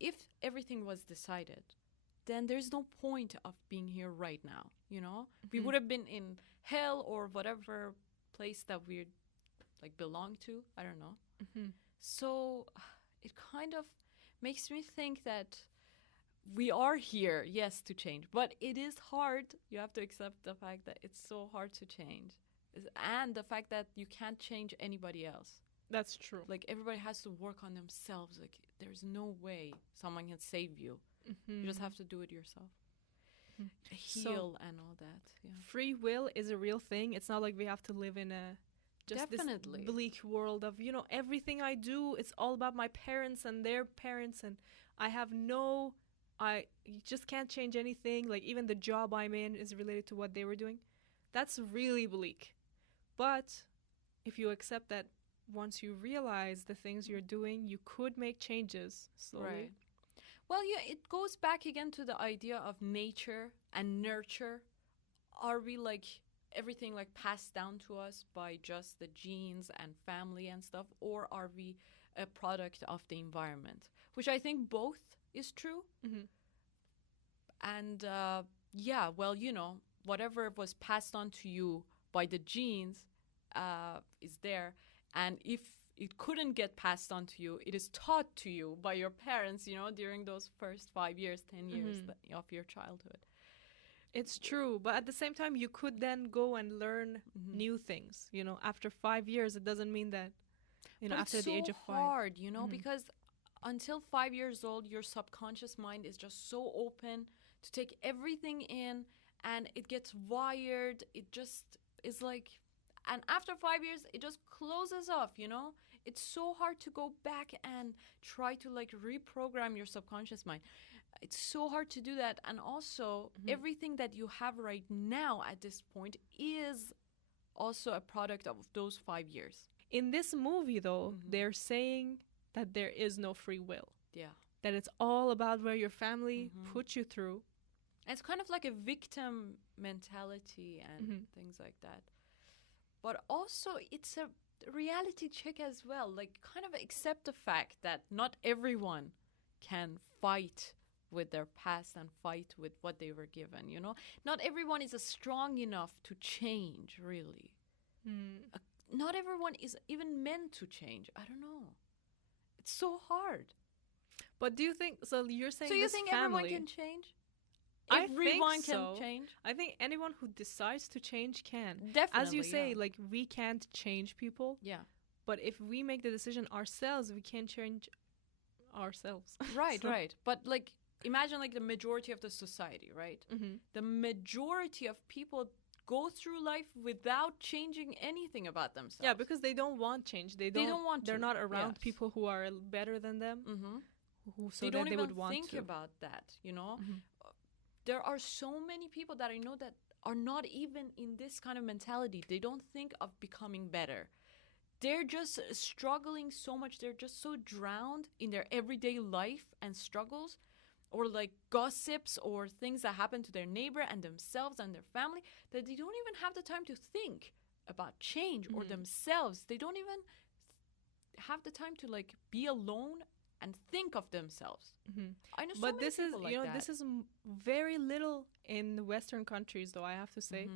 if everything was decided, then there's no point of being here right now, you know? We would have been in hell or whatever place that we like belong to. I don't know. So it kind of makes me think that we are here, yes, to change. But it is hard. You have to accept the fact that it's so hard to change. And the fact that you can't change anybody else. That's true. Like, everybody has to work on themselves. Like, there's no way someone can save you. You just have to do it yourself. Heal and all that. Yeah. Free will is a real thing. It's not like we have to live in a just this bleak world of, you know, everything I do, it's all about my parents and their parents, and I just can't change anything. Like, even the job I'm in is related to what they were doing. That's really bleak. But if you accept that once you realize the things you're doing, you could make changes slowly. Right. Well, yeah, it goes back again to the idea of nature and nurture. Are we like everything like passed down to us by just the genes and family and stuff, or are we a product of the environment? Which I think both is true. Mm-hmm. And yeah, well, you know, whatever was passed on to you by the genes is there. And if it couldn't get passed on to you, it is taught to you by your parents, you know, during those first 5 years, 10 years of your childhood. It's true, but at the same time, you could then go and learn new things. You know, after 5 years, it doesn't mean that, you know, but after it's the so age of 5. hard, you know, because until 5 years old, your subconscious mind is just so open to take everything in, and it gets wired. It just is like, and after 5 years, it just closes off, you know? It's so hard to go back and try to like reprogram your subconscious mind. It's so hard to do that. And also, everything that you have right now at this point is also a product of those 5 years. In this movie, though, they're saying that there is no free will. Yeah. That it's all about where your family put you through. It's kind of like a victim mentality and things like that. But also, it's a reality check as well. Like, kind of accept the fact that not everyone can fight with their past and fight with what they were given, you know? Not everyone is strong enough to change, really. Not everyone is even meant to change. I don't know. It's so hard. But do you think, so you're saying so you this think family, everyone can change? I Everyone think so. can change? I think anyone who decides to change can. Definitely, As you say, yeah. like, we can't change people. Yeah. But if we make the decision ourselves, we can change ourselves. Right, So- right. But, like, imagine, like, the majority of the society, right? The majority of people go through life without changing anything about themselves. Yeah, because they don't want change. They don't want They're to. not around Yes. people who are better than them. So they that don't they even would want think to. about that, you know? There are so many people that I know that are not even in this kind of mentality. They don't think of becoming better. They're just struggling so much. They're just so drowned in their everyday life and struggles, or like gossips or things that happen to their neighbor and themselves and their family, that they don't even have the time to think about change or themselves. They don't even have the time to like be alone and think of themselves. I know so But many this is, people like you know, that. this is very little in Western countries, though, I have to say.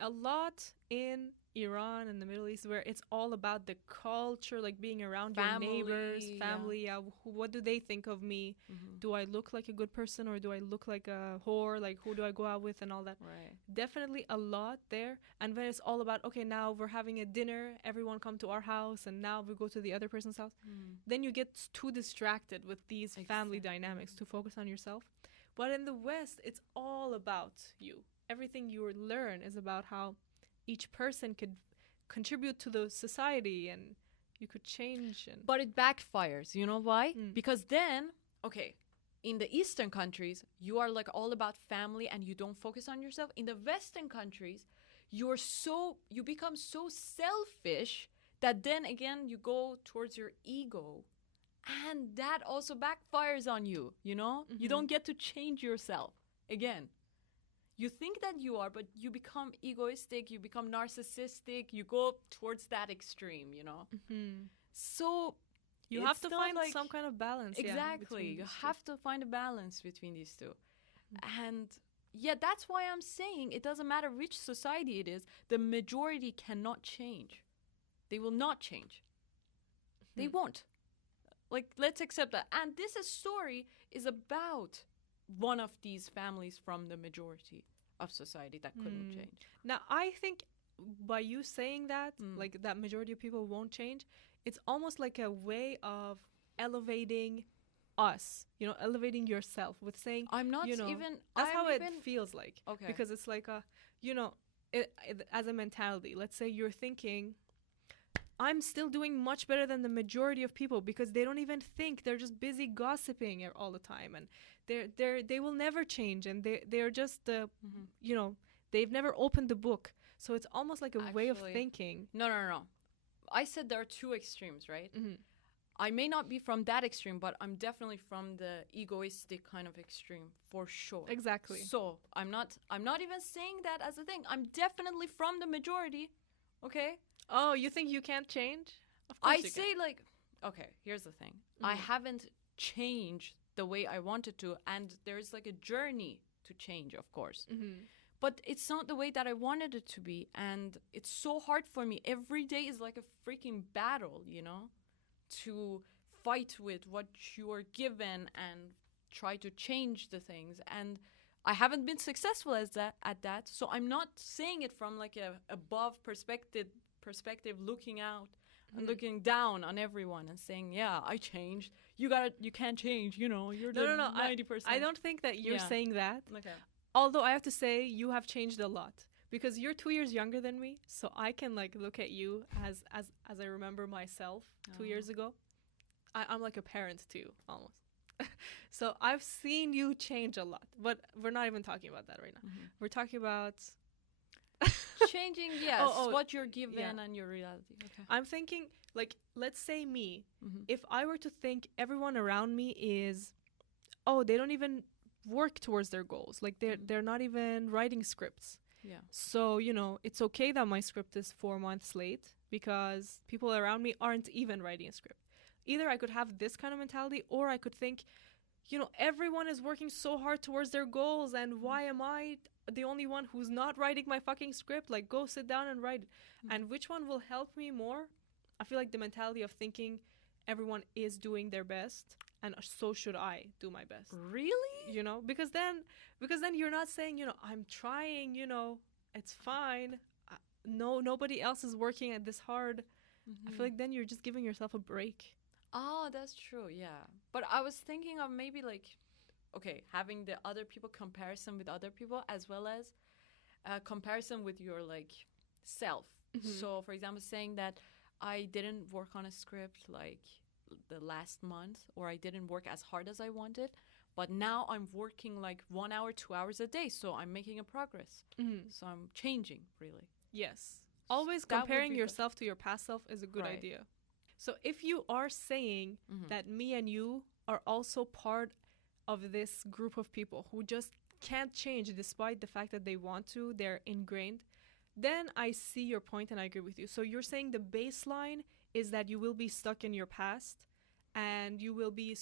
A lot in Iran and the Middle East, where it's all about the culture, like being around Family, your neighbors, yeah. family. What do they think of me? Do I look like a good person, or do I look like a whore? Like, who do I go out with and all that? Right. Definitely a lot there. And when it's all about, okay, now we're having a dinner, everyone come to our house, and now we go to the other person's house, then you get too distracted with these family dynamics to focus on yourself. But in the West, it's all about you. Everything you learn is about how each person could contribute to the society, and you could change. But it backfires. You know why? Because then, okay, in the Eastern countries, you are like all about family and you don't focus on yourself. In the Western countries, you become so selfish that then again you go towards your ego, and that also backfires on you, you know? You don't get to change yourself again. You think that you are, but you become egoistic, you become narcissistic, you go towards that extreme, you know? So you have to find like some kind of balance. Exactly. You have to find a balance between these two. And yeah, that's why I'm saying it doesn't matter which society it is, the majority cannot change. They will not change. They won't. Like, let's accept that. And this story is about one of these families from the majority of society that couldn't change. Now, I think by you saying that, like that majority of people won't change, it's almost like a way of elevating us, you know, elevating yourself with saying, I'm not, you know, even... That's how it even feels like. Okay. Because it's like you know, as a mentality, let's say you're thinking, I'm still doing much better than the majority of people because they don't even think. They're just busy gossiping all the time, and they will never change, and they're just you know, they've never opened the book. So it's almost like a way of Actually, thinking. No. I said there are two extremes, right? I may not be from that extreme, but I'm definitely from the egoistic kind of extreme for sure. Exactly. So I'm not even saying that as a thing. I'm definitely from the majority. Okay? Oh, you think you can't change? Of course I you say can. like, okay, here's the thing. I haven't changed the way I wanted to, and there's like a journey to change, of course. But it's not the way that I wanted it to be, and it's so hard for me. Every day is like a freaking battle, you know, to fight with what you are given and try to change the things. And I haven't been successful at that. So I'm not saying it from like a above perspective, looking out and looking down on everyone and saying, yeah, I changed. You can't change, you know, you're the 90%. I don't think that you're saying that. Okay. Although I have to say you have changed a lot, because you're 2 years younger than me, so I can like look at you as I remember myself 2 years ago. I'm like a parent to you almost. So I've seen you change a lot, but we're not even talking about that right now. We're talking about changing, yes, what you're given and your reality. Okay. I'm thinking, like, let's say me, if I were to think everyone around me is, they don't even work towards their goals. Like, they're not even writing scripts. Yeah. So, you know, it's okay that my script is 4 months late because people around me aren't even writing a script. Either I could have this kind of mentality, or I could think, you know, everyone is working so hard towards their goals, and why am I the only one who's not writing my fucking script? Like, go sit down and write it. And which one will help me more? I feel like the mentality of thinking everyone is doing their best, and so should I do my best. Really? You know, because then you're not saying, you know, I'm trying, you know, it's fine. Nobody else is working at this hard. I feel like then you're just giving yourself a break. Oh, that's true, yeah. But I was thinking of maybe like, okay, having the other people comparison with other people, as well as comparison with your like self. So, for example, saying that I didn't work on a script like the last month, or I didn't work as hard as I wanted, but now I'm working like 1 hour, 2 hours a day, so I'm making a progress. So I'm changing, really. Yes. Always comparing yourself to your past self is a good idea. So if you are saying that me and you are also part of this group of people who just can't change despite the fact that they want to, they're ingrained, then I see your point and I agree with you. So you're saying the baseline is that you will be stuck in your past, and you will be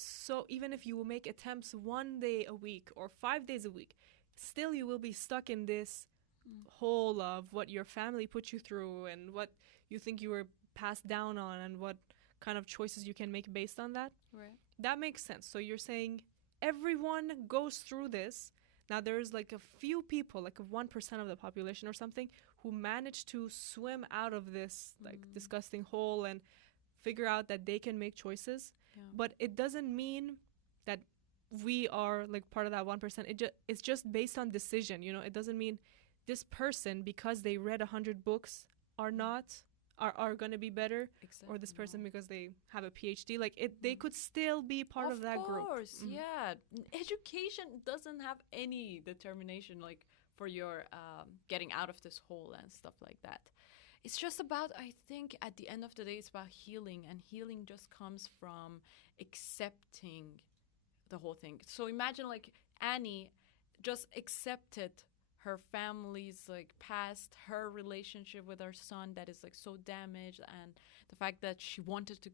even if you will make attempts 1 day a week or 5 days a week, still you will be stuck in this hole of what your family put you through and what you think you were passed down on, and what kind of choices you can make based on that. Right. That makes sense. So you're saying everyone goes through this. Now there's like a few people, like 1% of the population or something, who manage to swim out of this like disgusting hole and figure out that they can make choices. Yeah. But it doesn't mean that we are like part of that 1%. It's just based on decision, you know. It doesn't mean this person, because they read 100 books, are going to be better, or this person because they have a PhD. Like they could still be part of that group. Of course, yeah. Education doesn't have any determination like for your getting out of this hole and stuff like that. It's just about, I think at the end of the day, it's about healing, and healing just comes from accepting the whole thing. So imagine like Annie just accepted her family's like past, her relationship with her son that is like so damaged, and the fact that she wanted to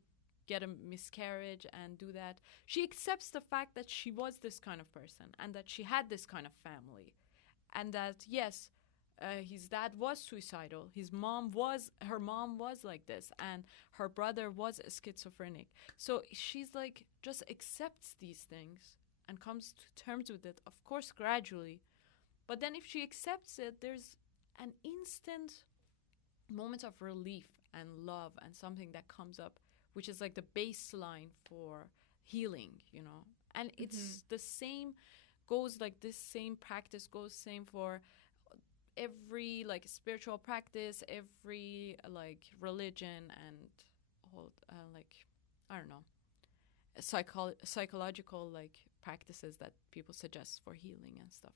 get a miscarriage and do that. She accepts the fact that she was this kind of person, and that she had this kind of family, and that yes, his dad was suicidal, her mom was like this, and her brother was schizophrenic. So she's like just accepts these things and comes to terms with it, of course gradually. But then if she accepts it, there's an instant moment of relief and love and something that comes up, which is like the baseline for healing, you know. And it's the same goes, like this same practice goes same for every like spiritual practice, every like religion, and all like, I don't know, psychological like practices that people suggest for healing and stuff.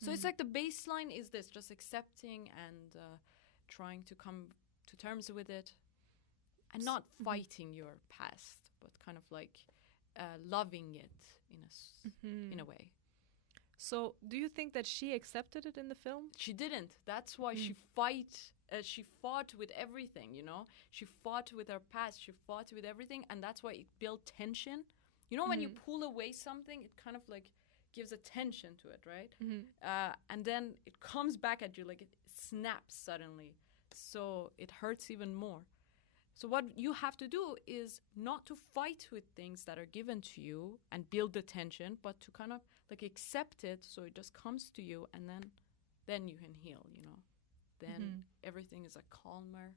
So it's like the baseline is this, just accepting and trying to come to terms with it and not fighting your past, but kind of like loving it in a way. So do you think that she accepted it in the film? She didn't. That's why she fought with everything, you know? She fought with her past. She fought with everything. And that's why it built tension. You know, when you pull away something, it kind of like gives a tension to it, right? And then it comes back at you, like it snaps suddenly. So it hurts even more. So what you have to do is not to fight with things that are given to you and build the tension, but to kind of like accept it so it just comes to you, and then you can heal, you know. Then everything is like calmer,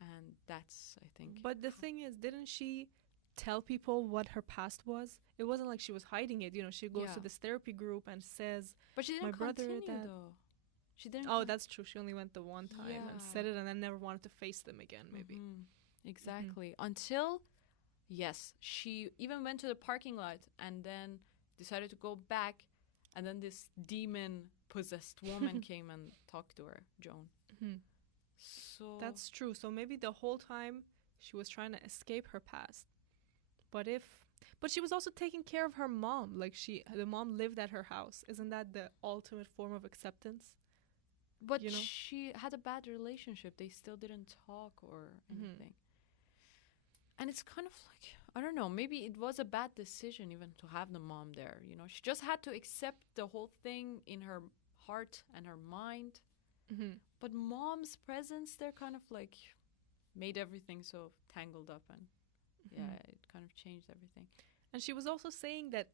and that's, I think. But the thing is, didn't she tell people what her past was? It wasn't like she was hiding it, you know. She goes to this therapy group and says, but she didn't my brother continue, that though. She didn't. Oh, that's true. She only went the one time and said it, and then never wanted to face them again, maybe. Exactly. Until, yes, she even went to the parking lot and then decided to go back, and then this demon-possessed woman came and talked to her, Joan. So that's true. So maybe the whole time she was trying to escape her past. But she was also taking care of her mom. Like the mom lived at her house. Isn't that the ultimate form of acceptance? But you know? She had a bad relationship. They still didn't talk or anything. And it's kind of like, I don't know, maybe it was a bad decision even to have the mom there. You know, she just had to accept the whole thing in her heart and her mind. But mom's presence there kind of like made everything so tangled up, and it kind of changed everything. And she was also saying that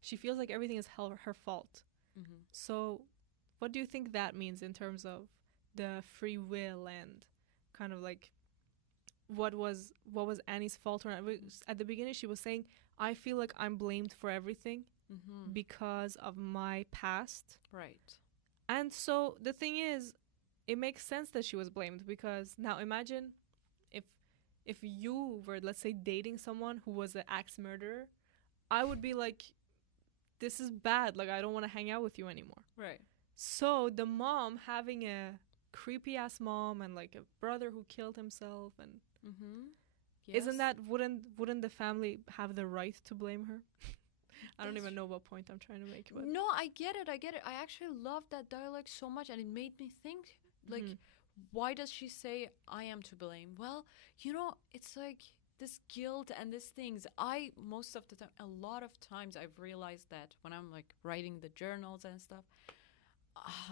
she feels like everything is her fault. So what do you think that means in terms of the free will and kind of like what was Annie's fault? At the beginning she was saying, I feel like I'm blamed for everything because of my past. Right. And so the thing is, it makes sense that she was blamed, because now imagine if you were, let's say, dating someone who was an axe murderer, I would be like, this is bad. Like, I don't want to hang out with you anymore. Right. So the mom having a creepy ass mom and like a brother who killed himself, and isn't that, wouldn't the family have the right to blame her? I don't even know what point I'm trying to make. But no, I get it. I actually love that dialogue so much, and it made me think, like, why does she say, I am to blame? Well, you know, it's like this guilt and these things. Most of the time, a lot of times I've realized that when I'm like writing the journals and stuff,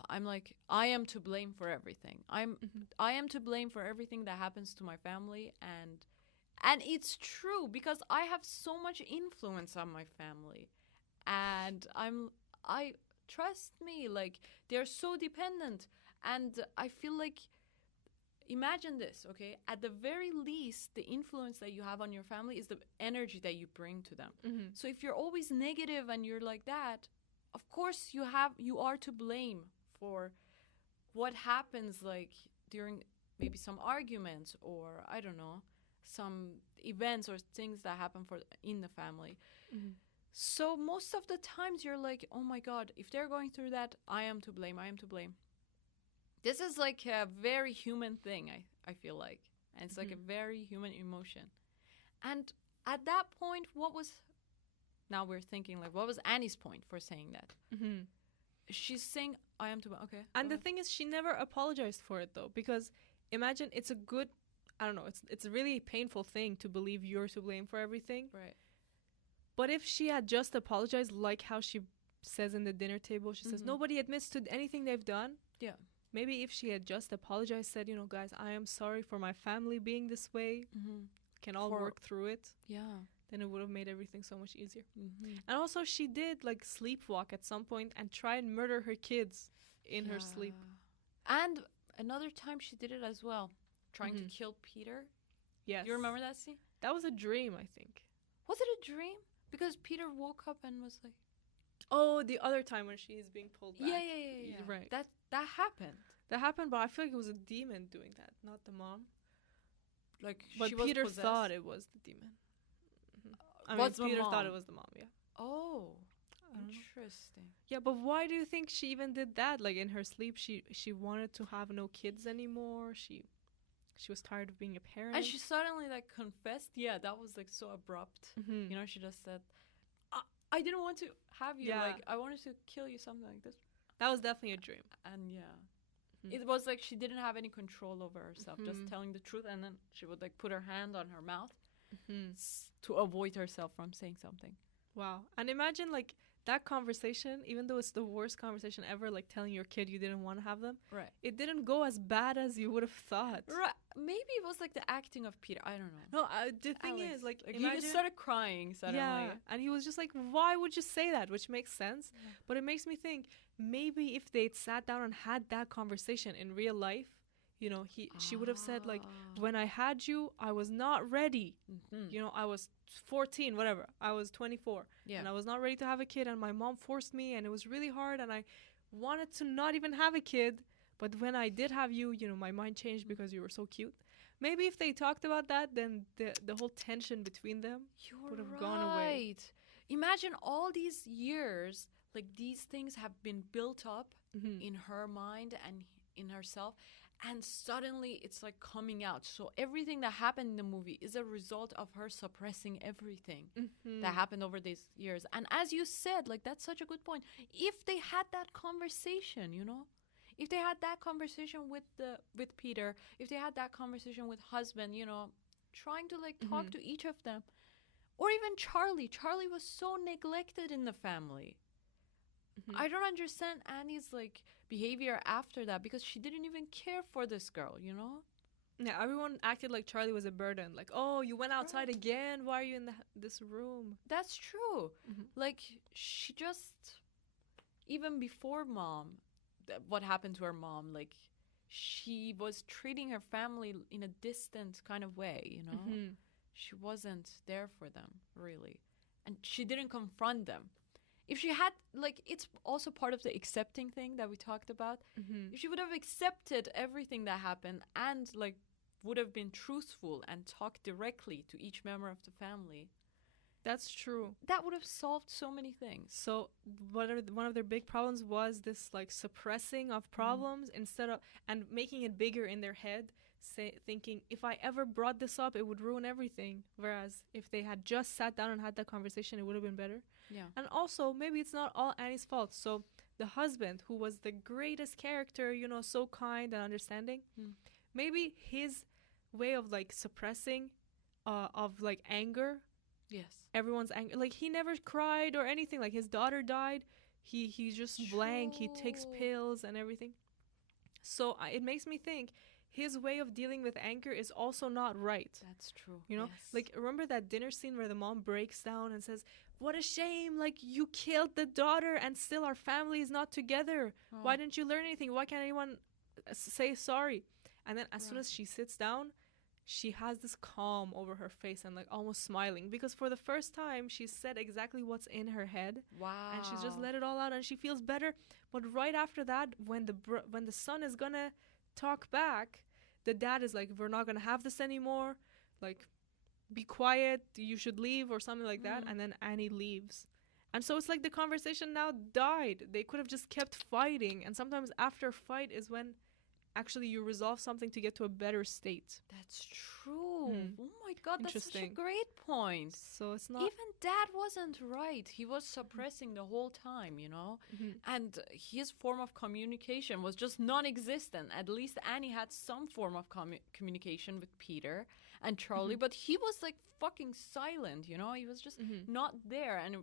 I'm like, I am to blame for everything. I am to blame for everything that happens to my family, and it's true, because I have so much influence on my family, and I trust me, like, they're so dependent, and I feel like, imagine this, okay? At the very least, the influence that you have on your family is the energy that you bring to them. So if you're always negative and you're like that, of course you are to blame for what happens, like during maybe some arguments, or I don't know, some events or things that happen in the family. So most of the times you're like, oh my God, if they're going through that, I am to blame. This is like a very human thing, I feel like. And it's like a very human emotion. And at that point, now we're thinking, like, what was Annie's point for saying that? She's saying, I am to blame. Okay. And the thing is, she never apologized for it, though, because imagine it's a good, I don't know, it's a really painful thing to believe you're to blame for everything. Right. But if she had just apologized, like how she says in the dinner table, she says, nobody admits to anything they've done. Yeah. Maybe if she had just apologized, said, you know, guys, I am sorry for my family being this way. Can all work through it. Yeah. Then it would have made everything so much easier. And also she did like sleepwalk at some point and try and murder her kids in her sleep. And another time she did it as well, trying to kill Peter. Yes. You remember that scene? That was a dream, I think. Was it a dream? Because Peter woke up and was like... Oh, the other time when she is being pulled back. Yeah. Right. That happened. That happened, but I feel like it was a demon doing that, not the mom. Like, but she was Peter possessed. thought it was the demon. I mean, Peter thought it was the mom, yeah. Oh, interesting. Interesting. Yeah, but why do you think she even did that? Like, in her sleep, she wanted to have no kids anymore. She was tired of being a parent. And she suddenly, like, confessed. Yeah, that was, like, so abrupt. Mm-hmm. You know, she just said, I didn't want to have you. Yeah. Like, I wanted to kill you, something like this. That was definitely a dream. And, it was like she didn't have any control over herself, just telling the truth. And then she would, like, put her hand on her mouth to avoid herself from saying something. Wow. And imagine, like, that conversation, even though it's the worst conversation ever, like telling your kid you didn't want to have them, right? It didn't go as bad as you would have thought. Right. Maybe it was like the acting of Peter. I don't know. No, the thing is, like he just started crying suddenly. Yeah, and he was just like, why would you say that? Which makes sense. Yeah. But it makes me think, maybe if they'd sat down and had that conversation in real life, you know, she would have said, like, when I had you, I was not ready. You know, I was 14, whatever. I was 24. Yeah. And I was not ready to have a kid, and my mom forced me, and it was really hard, and I wanted to not even have a kid. But when I did have you, you know, my mind changed because you were so cute. Maybe if they talked about that, then the whole tension between them would have gone away. Imagine all these years, like, these things have been built up in her mind and in herself. And suddenly it's like coming out. So everything that happened in the movie is a result of her suppressing everything that happened over these years. And as you said, like, that's such a good point. If they had that conversation, you know, if they had that conversation with Peter, if they had that conversation with husband, you know, trying to, like, talk to each of them, or even Charlie. Charlie was so neglected in the family. I don't understand Annie's, like, behavior after that, because she didn't even care for this girl, you know? Yeah, everyone acted like Charlie was a burden. Like, oh, you went outside again? Why are you in this room? That's true. Like, she just, even before mom, what happened to her mom, like, she was treating her family in a distant kind of way, you know? She wasn't there for them, really. And she didn't confront them. If she had, like, it's also part of the accepting thing that we talked about. If she would have accepted everything that happened and, like, would have been truthful and talked directly to each member of the family. That's true. That would have solved so many things. So one of their big problems was this, like, suppressing of problems instead of, and making it bigger in their head, thinking, if I ever brought this up, it would ruin everything. Whereas if they had just sat down and had that conversation, it would have been better. Yeah. And also, maybe it's not all Annie's fault. So the husband, who was the greatest character, you know, so kind and understanding, maybe his way of, like, suppressing of, like, anger, everyone's anger, like, he never cried or anything. Like, his daughter died, he's just blank. He takes pills and everything. So it makes me think his way of dealing with anger is also not right. That's true. You know, like, remember that dinner scene where the mom breaks down and says, what a shame, like, you killed the daughter and still our family is not together. Why didn't you learn anything? Why can't anyone say sorry? And then as soon as she sits down, she has this calm over her face and, like, almost smiling, because for the first time she said exactly what's in her head. Wow. And she's just let it all out and she feels better. But right after that, when the son is gonna talk back, the dad is like, we're not gonna have this anymore, like, be quiet, you should leave, or something like that. And then Annie leaves, and so it's like the conversation now died. They could have just kept fighting, and sometimes after a fight is when actually you resolve something to get to a better state. That's true. Oh my god, that's such a great point. So it's not, even dad wasn't right. He was suppressing the whole time, you know, and his form of communication was just non-existent. At least Annie had some form of communication with Peter and Charlie, but he was, like, fucking silent, you know. He was just not there. And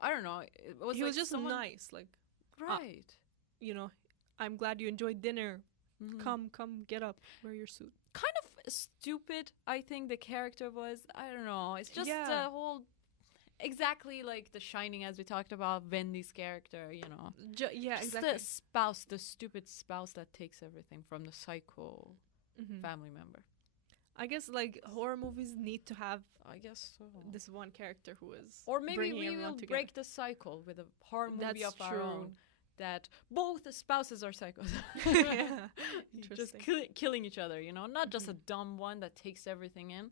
I don't know, he was just nice, like, right, you know, I'm glad you enjoyed dinner. Come, get up, wear your suit. Kind of stupid, I think the character was. I don't know. It's just the whole, exactly like The Shining, as we talked about, Wendy's character, you know. Exactly. The spouse, the stupid spouse that takes everything from the psycho family member. I guess, like, horror movies need to have, I guess so, this one character who is, or maybe we will break the cycle with a horror movie of our own, that both the spouses are psychos. Just killing each other, you know, not just a dumb one that takes everything in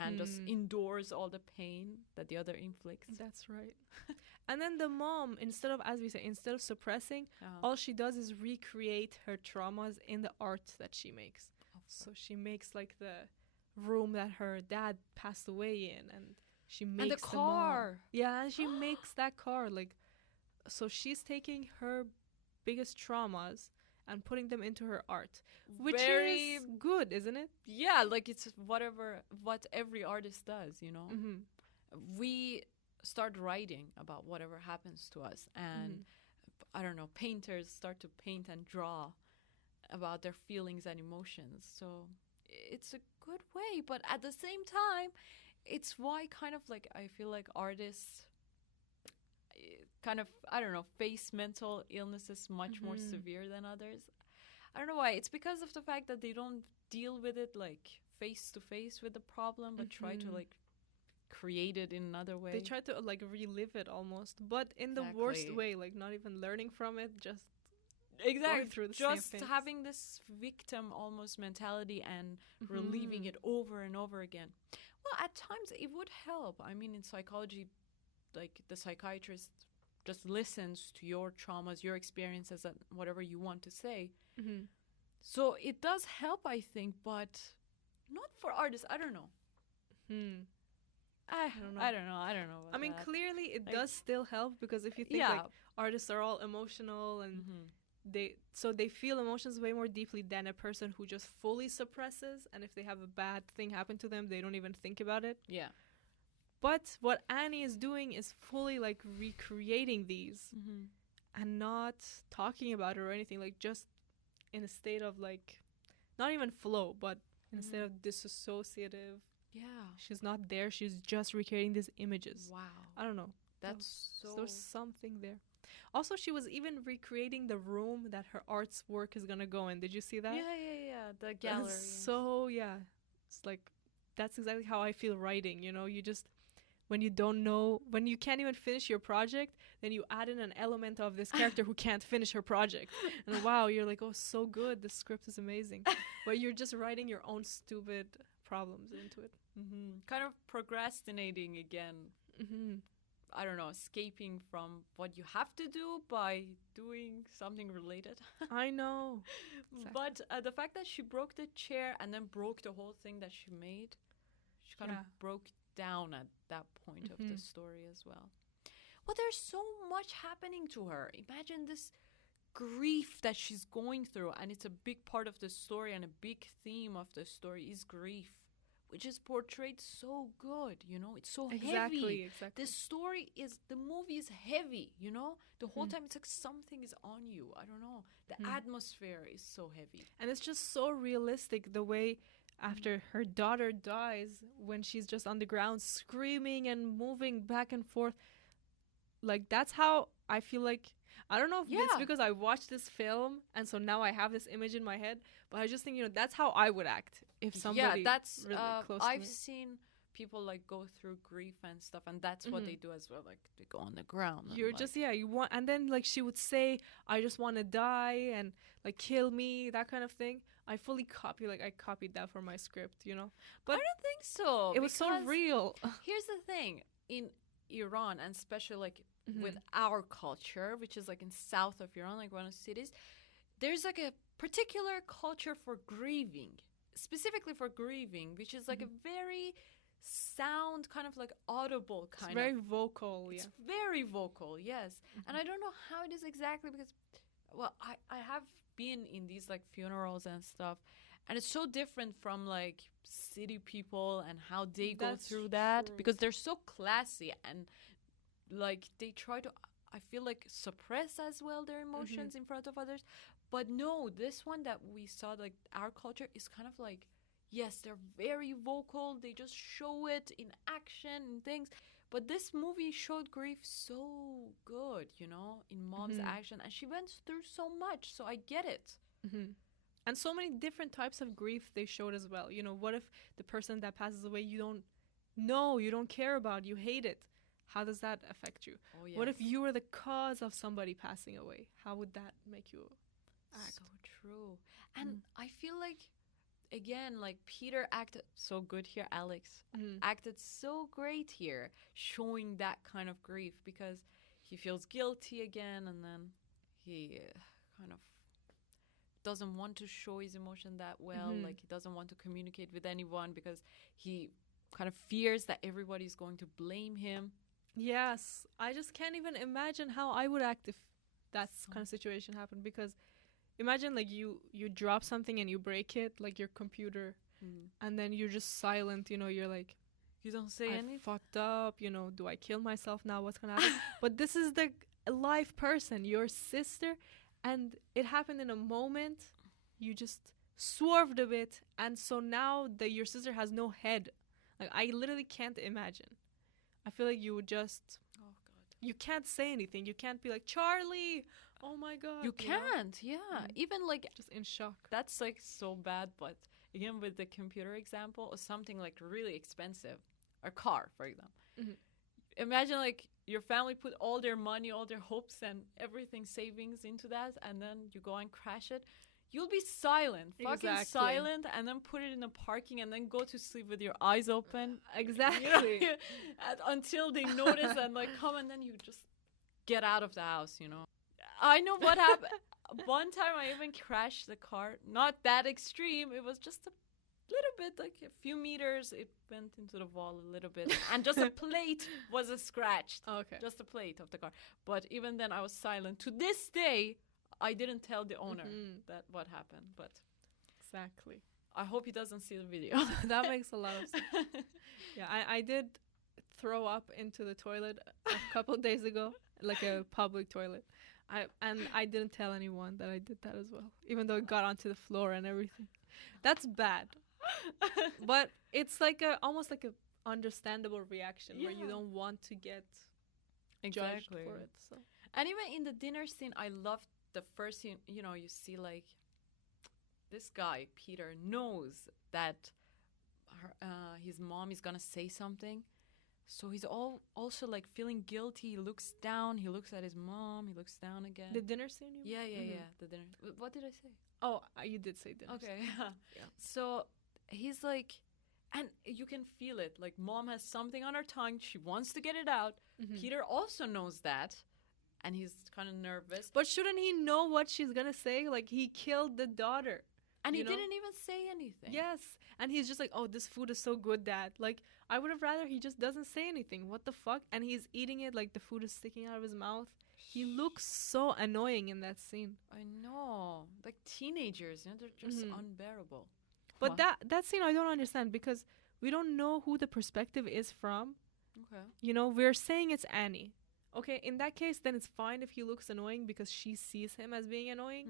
and just endures all the pain that the other inflicts. That's right. And then the mom, instead of, as we say, instead of suppressing, all she does is recreate her traumas in the art that she makes. So she makes like the room that her dad passed away in, and she makes the car. Yeah, and she makes that car. Like, so she's taking her biggest traumas and putting them into her art, which is good, isn't it? Yeah, like it's what every artist does, you know. We start writing about whatever happens to us, and I don't know, painters start to paint and draw about their feelings and emotions. So it's a good way, but at the same time, it's why kind of like I feel like artists kind of, I don't know, face mental illnesses much more severe than others. I don't know why. It's because of the fact that they don't deal with it like face to face with the problem, but try to like create it in another way. They try to like relive it almost, but in the worst way, like not even learning from it, just going through the just same having this victim almost mentality and reliving it over and over again. Well, at times it would help. I mean, in psychology, like the psychiatrist just listens to your traumas, your experiences, and whatever you want to say. So it does help, I think, but not for artists. I don't know. I don't know. I mean, clearly it does still help, because if you think like artists are all emotional and they feel emotions way more deeply than a person who just fully suppresses, and if they have a bad thing happen to them, they don't even think about it. Yeah. But what Annie is doing is fully like recreating these and not talking about it or anything, like just in a state of like, not even flow, but in a state of disassociative. Yeah. She's not there. She's just recreating these images. Wow. I don't know. There's something there. Also, she was even recreating the room that her art's work is gonna go in. Did you see that? Yeah. The gallery. So, yeah. It's like, that's exactly how I feel writing, you know? You just, when you don't know, when you can't even finish your project, then you add in an element of this character who can't finish her project. And wow, you're like, oh, so good. The script is amazing. But you're just writing your own stupid problems into it. Kind of procrastinating again. I don't know, escaping from what you have to do by doing something related. I know. Exactly. But the fact that she broke the chair and then broke the whole thing that she made, she kind of broke down at that point of the story as well. Well, there's so much happening to her. Imagine this grief that she's going through, and it's a big part of the story, and a big theme of the story is grief, which is portrayed so good, you know? It's so heavy. Exactly. The movie is heavy, you know? The whole time it's like something is on you. I don't know. The atmosphere is so heavy. And it's just so realistic, the way after her daughter dies, when she's just on the ground screaming and moving back and forth. Like, that's how I feel like, I don't know if it's because I watched this film and so now I have this image in my head, but I just think, you know, that's how I would act if somebody that's really close I've to me. seen people like go through grief and stuff, and that's what they do as well. Like they go on the ground. You're just you want, and then like she would say, "I just want to die," and like kill me, that kind of thing. I fully copied that for my script, you know. But I don't think so. It was so real. Here's the thing: in Iran, and especially like with our culture, which is like in south of Iran, like one of the cities, there's like a particular culture for grieving, specifically for grieving, which is like a very sound, kind of like audible kind of. It's very vocal, It's very vocal, yes. And I don't know how it is exactly, because, well, I have been in these like funerals and stuff, and it's so different from like city people and how they go through that, because they're so classy and like they try to, I feel like, suppress as well their emotions in front of others. But no, this one that we saw, like our culture is kind of like, yes, they're very vocal. They just show it in action and things. But this movie showed grief so good, you know, in mom's action. And she went through so much, so I get it. And so many different types of grief they showed as well. You know, what if the person that passes away you don't know, you don't care about, you hate it? How does that affect you? Oh, yes. What if you were the cause of somebody passing away? How would that make you act? So true. And I feel like, again, like Peter acted so good here, Alex acted so great here, showing that kind of grief, because he feels guilty again, and then he kind of doesn't want to show his emotion that well. Like, he doesn't want to communicate with anyone because he kind of fears that everybody's going to blame him. Yes, I just can't even imagine how I would act if that kind of situation happened, because imagine like you drop something and you break it, like your computer, and then you're just silent, you know, you're like, you don't say anything. Fucked up, you know, do I kill myself now? What's gonna happen? But this is the live person, your sister, and it happened in a moment. You just swerved a bit, and so now that your sister has no head. Like, I literally can't imagine. I feel like you would just, oh God, you can't say anything. You can't be like, Charlie, oh my God. You can't, even like just in shock. That's like so bad. But again, with the computer example, or something like really expensive, a car, for example. Imagine like your family put all their money, all their hopes and everything, savings into that, and then you go and crash it. You'll be silent, fucking silent, and then put it in a parking and then go to sleep with your eyes open. Exactly. You know, until they notice and like come, and then you just get out of the house, you know. I know what happened. One time I even crashed the car. Not that extreme. It was just a little bit, like a few meters. It went into the wall a little bit. And just a plate was scratched. Okay. Just a plate of the car. But even then I was silent. To this day, I didn't tell the owner that what happened, but exactly. I hope he doesn't see the video. That makes a lot of sense. Yeah, I did throw up into the toilet a couple of days ago, like a public toilet. I didn't tell anyone that I did that as well, even though it got onto the floor and everything. That's bad. But it's like almost like a understandable reaction where you don't want to get judged for it. So. And even in the dinner scene, I loved the first scene, you know, you see like this guy, Peter, knows that his mom is going to say something. So he's also like feeling guilty. He looks down. He looks at his mom. He looks down again. The dinner scene? Yeah. The dinner. What did I say? Oh, you did say dinner. Okay. Yeah. So he's like, and you can feel it. Like, mom has something on her tongue. She wants to get it out. Peter also knows that. And he's kind of nervous. But shouldn't he know what she's going to say? Like, he killed the daughter. And he didn't even say anything. Yes. And he's just like, oh, this food is so good, Dad. Like, I would have rather he just doesn't say anything. What the fuck? And he's eating it like the food is sticking out of his mouth. He looks so annoying in that scene. I know. Like teenagers, you know, they're just unbearable. But that scene I don't understand, because we don't know who the perspective is from. Okay. You know, we're saying it's Annie. Okay, in that case, then it's fine if he looks annoying because she sees him as being annoying.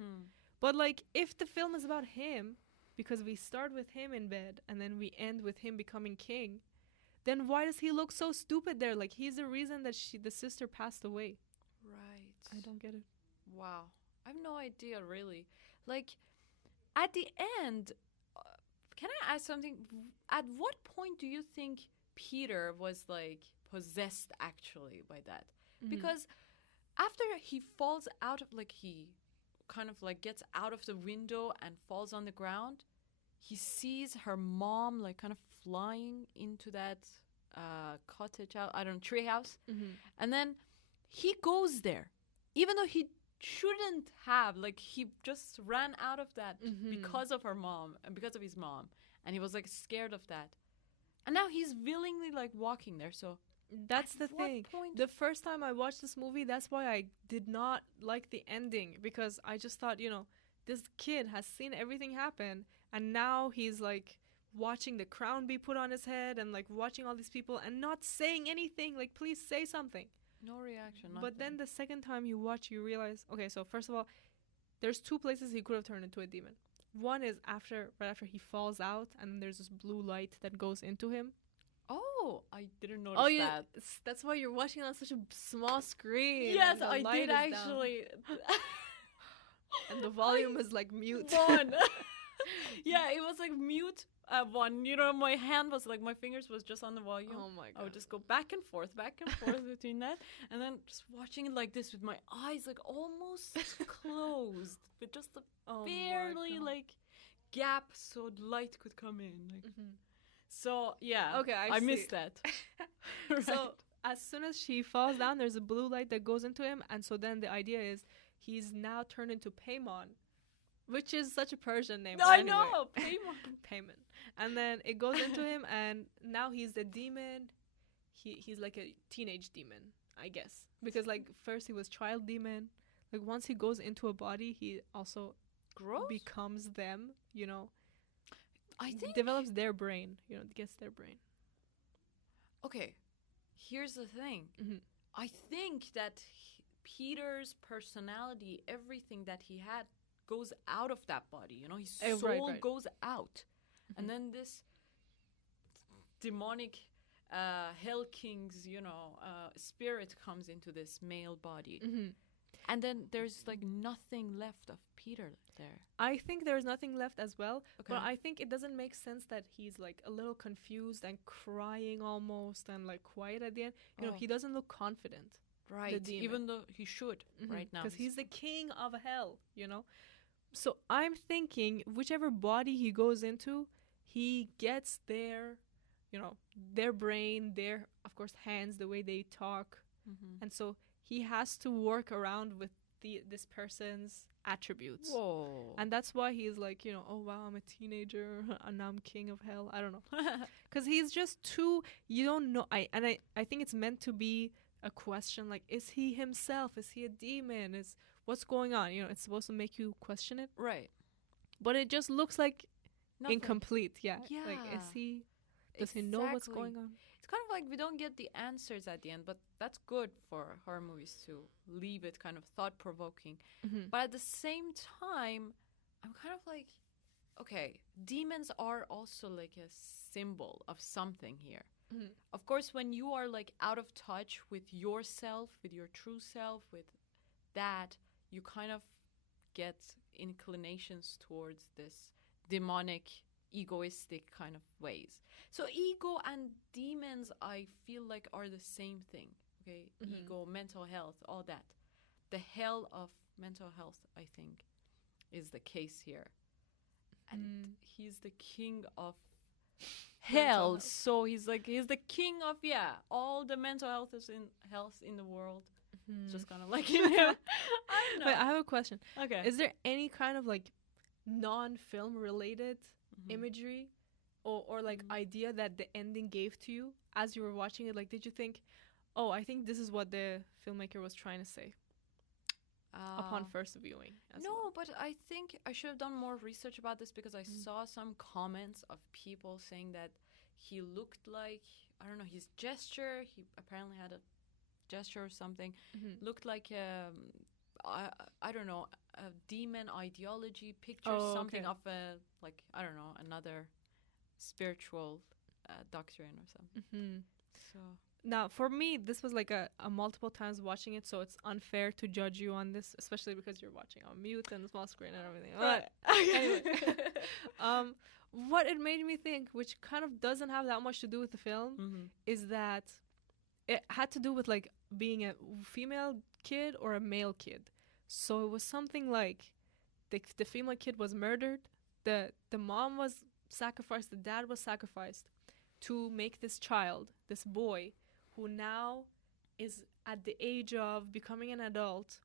But, like, if the film is about him, because we start with him in bed and then we end with him becoming king, then why does he look so stupid there? Like, he's the reason that the sister passed away. Right. I don't get it. Wow. I have no idea, really. Like, at the end, can I ask something? At what point do you think Peter was, like, possessed, actually, by that? Because after he falls out of, like, he kind of, like, gets out of the window and falls on the ground, he sees her mom, like, kind of flying into that cottage house, I don't know, tree house. And then he goes there, even though he shouldn't have. Like, he just ran out of that because of her mom and because of his mom. And he was, like, scared of that. And now he's willingly, like, walking there, so... That's the thing. The first time I watched this movie, that's why I did not like the ending, because I just thought, you know, this kid has seen everything happen, and now he's like watching the crown be put on his head and like watching all these people and not saying anything. Like, please say something. No reaction. Nothing. But then the second time you watch, you realize, okay, so first of all, there's two places he could have turned into a demon. One is right after he falls out, and there's this blue light that goes into him. Oh, I didn't notice that. That's why you're watching on such a small screen. Yes, I did actually. And the volume is like mute. One. Yeah, it was like mute one. You know, my hand was like, my fingers was just on the volume. Oh my God. I would just go back and forth between that. And then just watching it like this with my eyes like almost closed. With just a barely like gap so light could come in. Like. So, yeah. Okay, I missed that. Right. So, as soon as she falls down, there's a blue light that goes into him, and so then the idea is he's now turned into Paimon, which is such a Persian name. I anyway. know, Paimon. Paimon. And then it goes into him, and now he's the demon. He's like a teenage demon, I guess, because like first he was child demon. Like once he goes into a body, he also becomes them. You know, I think develops their brain. You know, gets their brain. Okay, here's the thing. I think that Peter's personality, everything that he had, goes out of that body. You know, his soul goes out, and then this demonic Hell King's, spirit comes into this male body. And then there's like nothing left of Peter there. I think there's nothing left as well. Okay. But I think it doesn't make sense that he's like a little confused and crying almost and like quiet at the end. You know, he doesn't look confident. Right. Even though he should right now. Because he's the king of hell, you know. So I'm thinking whichever body he goes into, he gets their, their brain, their, of course, hands, the way they talk. And so he has to work around with this person's attributes. Whoa. And that's why he's like, oh, wow, I'm a teenager and now I'm king of hell. I don't know. Because he's just too, you don't know. I think it's meant to be a question like, is he himself? Is he a demon? What's going on? It's supposed to make you question it. Right. But it just looks like nothing. Incomplete. Yeah. Like, does he know what's going on? It's kind of like we don't get the answers at the end, but that's good for horror movies to leave it kind of thought-provoking. But at the same time, I'm kind of like, okay, demons are also like a symbol of something here. Of course, when you are like out of touch with yourself, with your true self, with that, you kind of get inclinations towards this demonic, egoistic kind of ways. So ego and demons, I feel like, are the same thing. Okay, ego, mental health, all that. The hell of mental health, I think, is the case here. And he's the king of hell. So he's the king of all the mental health in the world. Just kind of like him. I don't know. Wait, I have a question. Okay. Is there any kind of like non-film related imagery or like idea that the ending gave to you as you were watching it? Like, did you think, oh, I think this is what the filmmaker was trying to say upon first viewing? But I think I should have done more research about this because I saw some comments of people saying that he looked like, I don't know, his gesture, he apparently had a gesture or something, looked like I don't know, a demon ideology picture, something of another spiritual doctrine or something. So now for me, this was like a multiple times watching it, so it's unfair to judge you on this, especially because you're watching on mute and small screen and everything. But anyway, what it made me think, which kind of doesn't have that much to do with the film, is that it had to do with like being a female kid or a male kid. So it was something like the female kid was murdered, the mom was sacrificed, the dad was sacrificed to make this child, this boy, who now is at the age of becoming an adult,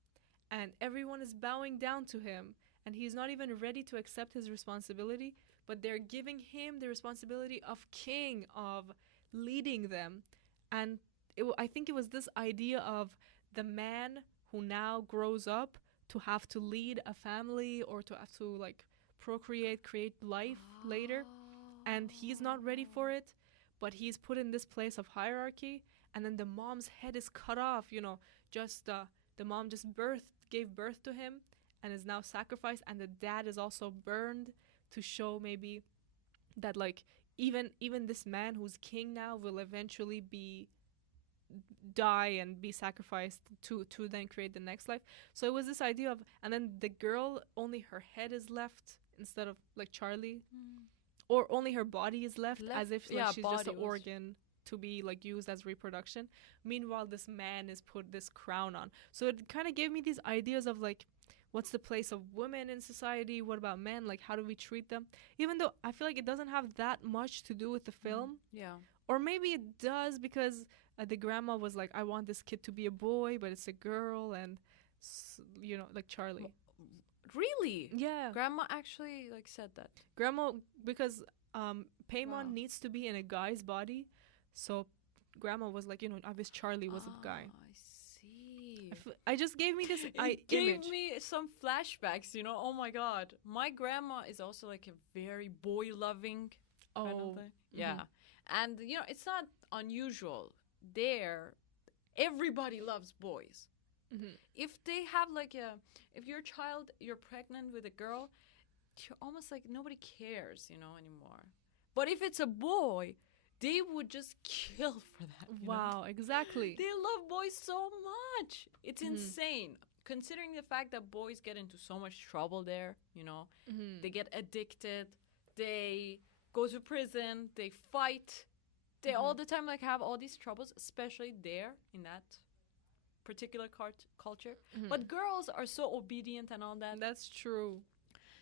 and everyone is bowing down to him, and he's not even ready to accept his responsibility, but they're giving him the responsibility of king, of leading them. And I think it was this idea of the man who now grows up to have to lead a family or to have to like procreate, create life later, and he's not ready for it, but he's put in this place of hierarchy, and then the mom's head is cut off, just the mom just gave birth to him and is now sacrificed, and the dad is also burned to show maybe that like even this man who's king now will eventually die and be sacrificed to then create the next life. So it was this idea of, and then the girl, only her head is left instead of like Charlie, or only her body is left as if like, she's just an organ to be like used as reproduction. Meanwhile, this man is put this crown on. So it kind of gave me these ideas of like, what's the place of women in society? What about men? Like, how do we treat them? Even though I feel like it doesn't have that much to do with the film. Or maybe it does because the grandma was like, I want this kid to be a boy, but it's a girl, and like Charlie. Really? Yeah. Grandma actually like said that. Grandma, because Paimon needs to be in a guy's body, so grandma was like, obviously Charlie was a guy. I see. I just gave me this It gave me some flashbacks, oh my god. My grandma is also like a very boy-loving kind of thing. Yeah. And, it's not unusual. There, everybody loves boys. If they have if your child, you're pregnant with a girl, you're almost like nobody cares, anymore. But if it's a boy, they would just kill for that. Wow, exactly. They love boys so much. It's insane. Considering the fact that boys get into so much trouble there, they get addicted, they go to prison, they fight. They all the time have all these troubles, especially there in that particular culture. But girls are so obedient and all that. That's true.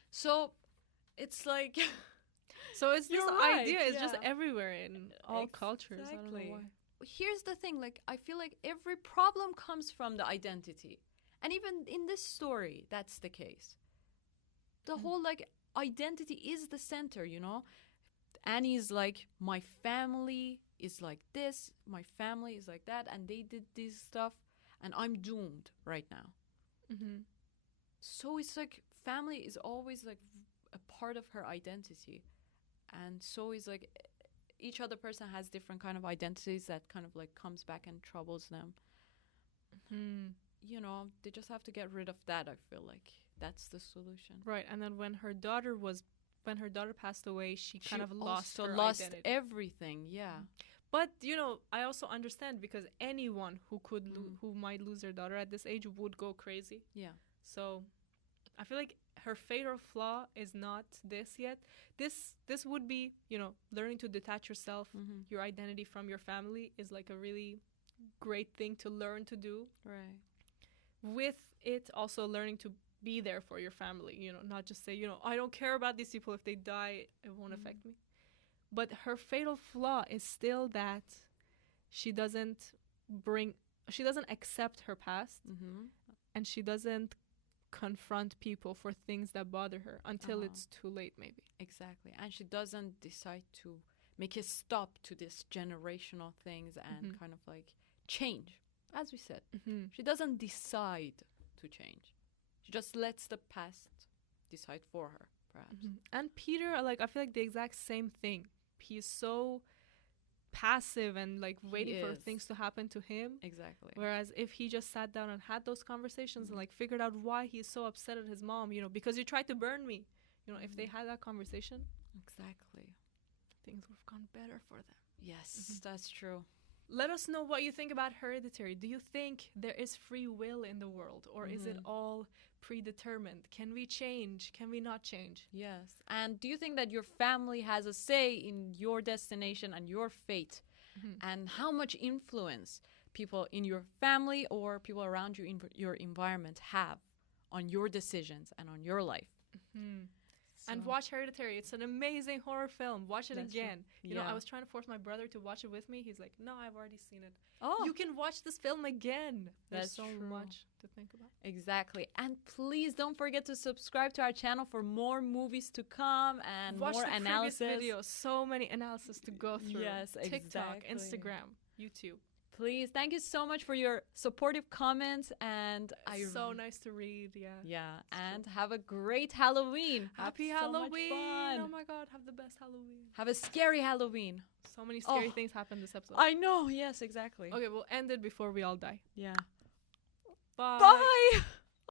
So it's like so it's this idea is just everywhere in all cultures. Exactly. I don't know why. Here's the thing, I feel like every problem comes from the identity. And even in this story, that's the case. The whole identity is the center, Annie's like, my family is like this, my family is like that, and they did this stuff, and I'm doomed right now. So it's like family is always like a part of her identity. And so is like each other person has different kind of identities that kind of like comes back and troubles them. They just have to get rid of that. I feel like that's the solution. Right. And then when her daughter passed away, she kind of lost her identity. Everything. Yeah. But I also understand, because anyone who could who might lose their daughter at this age would go crazy. Yeah. So I feel like her fatal flaw is not this yet. This would be, learning to detach yourself, your identity from your family is like a really great thing to learn to do. Right. With it also learning to be there for your family, not just say, I don't care about these people. If they die, it won't affect me. But her fatal flaw is still that she doesn't accept her past, and she doesn't confront people for things that bother her until it's too late, maybe. Exactly. And she doesn't decide to make a stop to this generational things and kind of like change, as we said. She doesn't decide to change. She just lets the past decide for her, perhaps. And Peter, I feel like the exact same thing. He's so passive and waiting for things to happen to him. Exactly. Whereas if he just sat down and had those conversations and figured out why he's so upset at his mom, because you tried to burn me, if they had that conversation, exactly, things would have gone better for them. Yes, that's true. Let us know what you think about Hereditary. Do you think there is free will in the world, or is it all predetermined? Can we change? Can we not change? Yes. And do you think that your family has a say in your destination and your fate? And how much influence people in your family or people around you in your environment have on your decisions and on your life? And watch Hereditary. It's an amazing horror film. Watch it again. You know, I was trying to force my brother to watch it with me. He's like, no, I've already seen it. Oh, you can watch this film again. There's so true. much to think about. Exactly. And please don't forget to subscribe to our channel for more movies to come and watch more the analysis. Videos. So many analysis to go through. Yes, exactly. TikTok, Instagram, YouTube. Please, thank you so much for your supportive comments, and so nice to read. Yeah, and have a great Halloween. Happy Halloween! Oh my God, have the best Halloween. Have a scary Halloween. So many scary things happen this episode. I know. Yes, exactly. Okay, we'll end it before we all die. Yeah. Bye. Bye.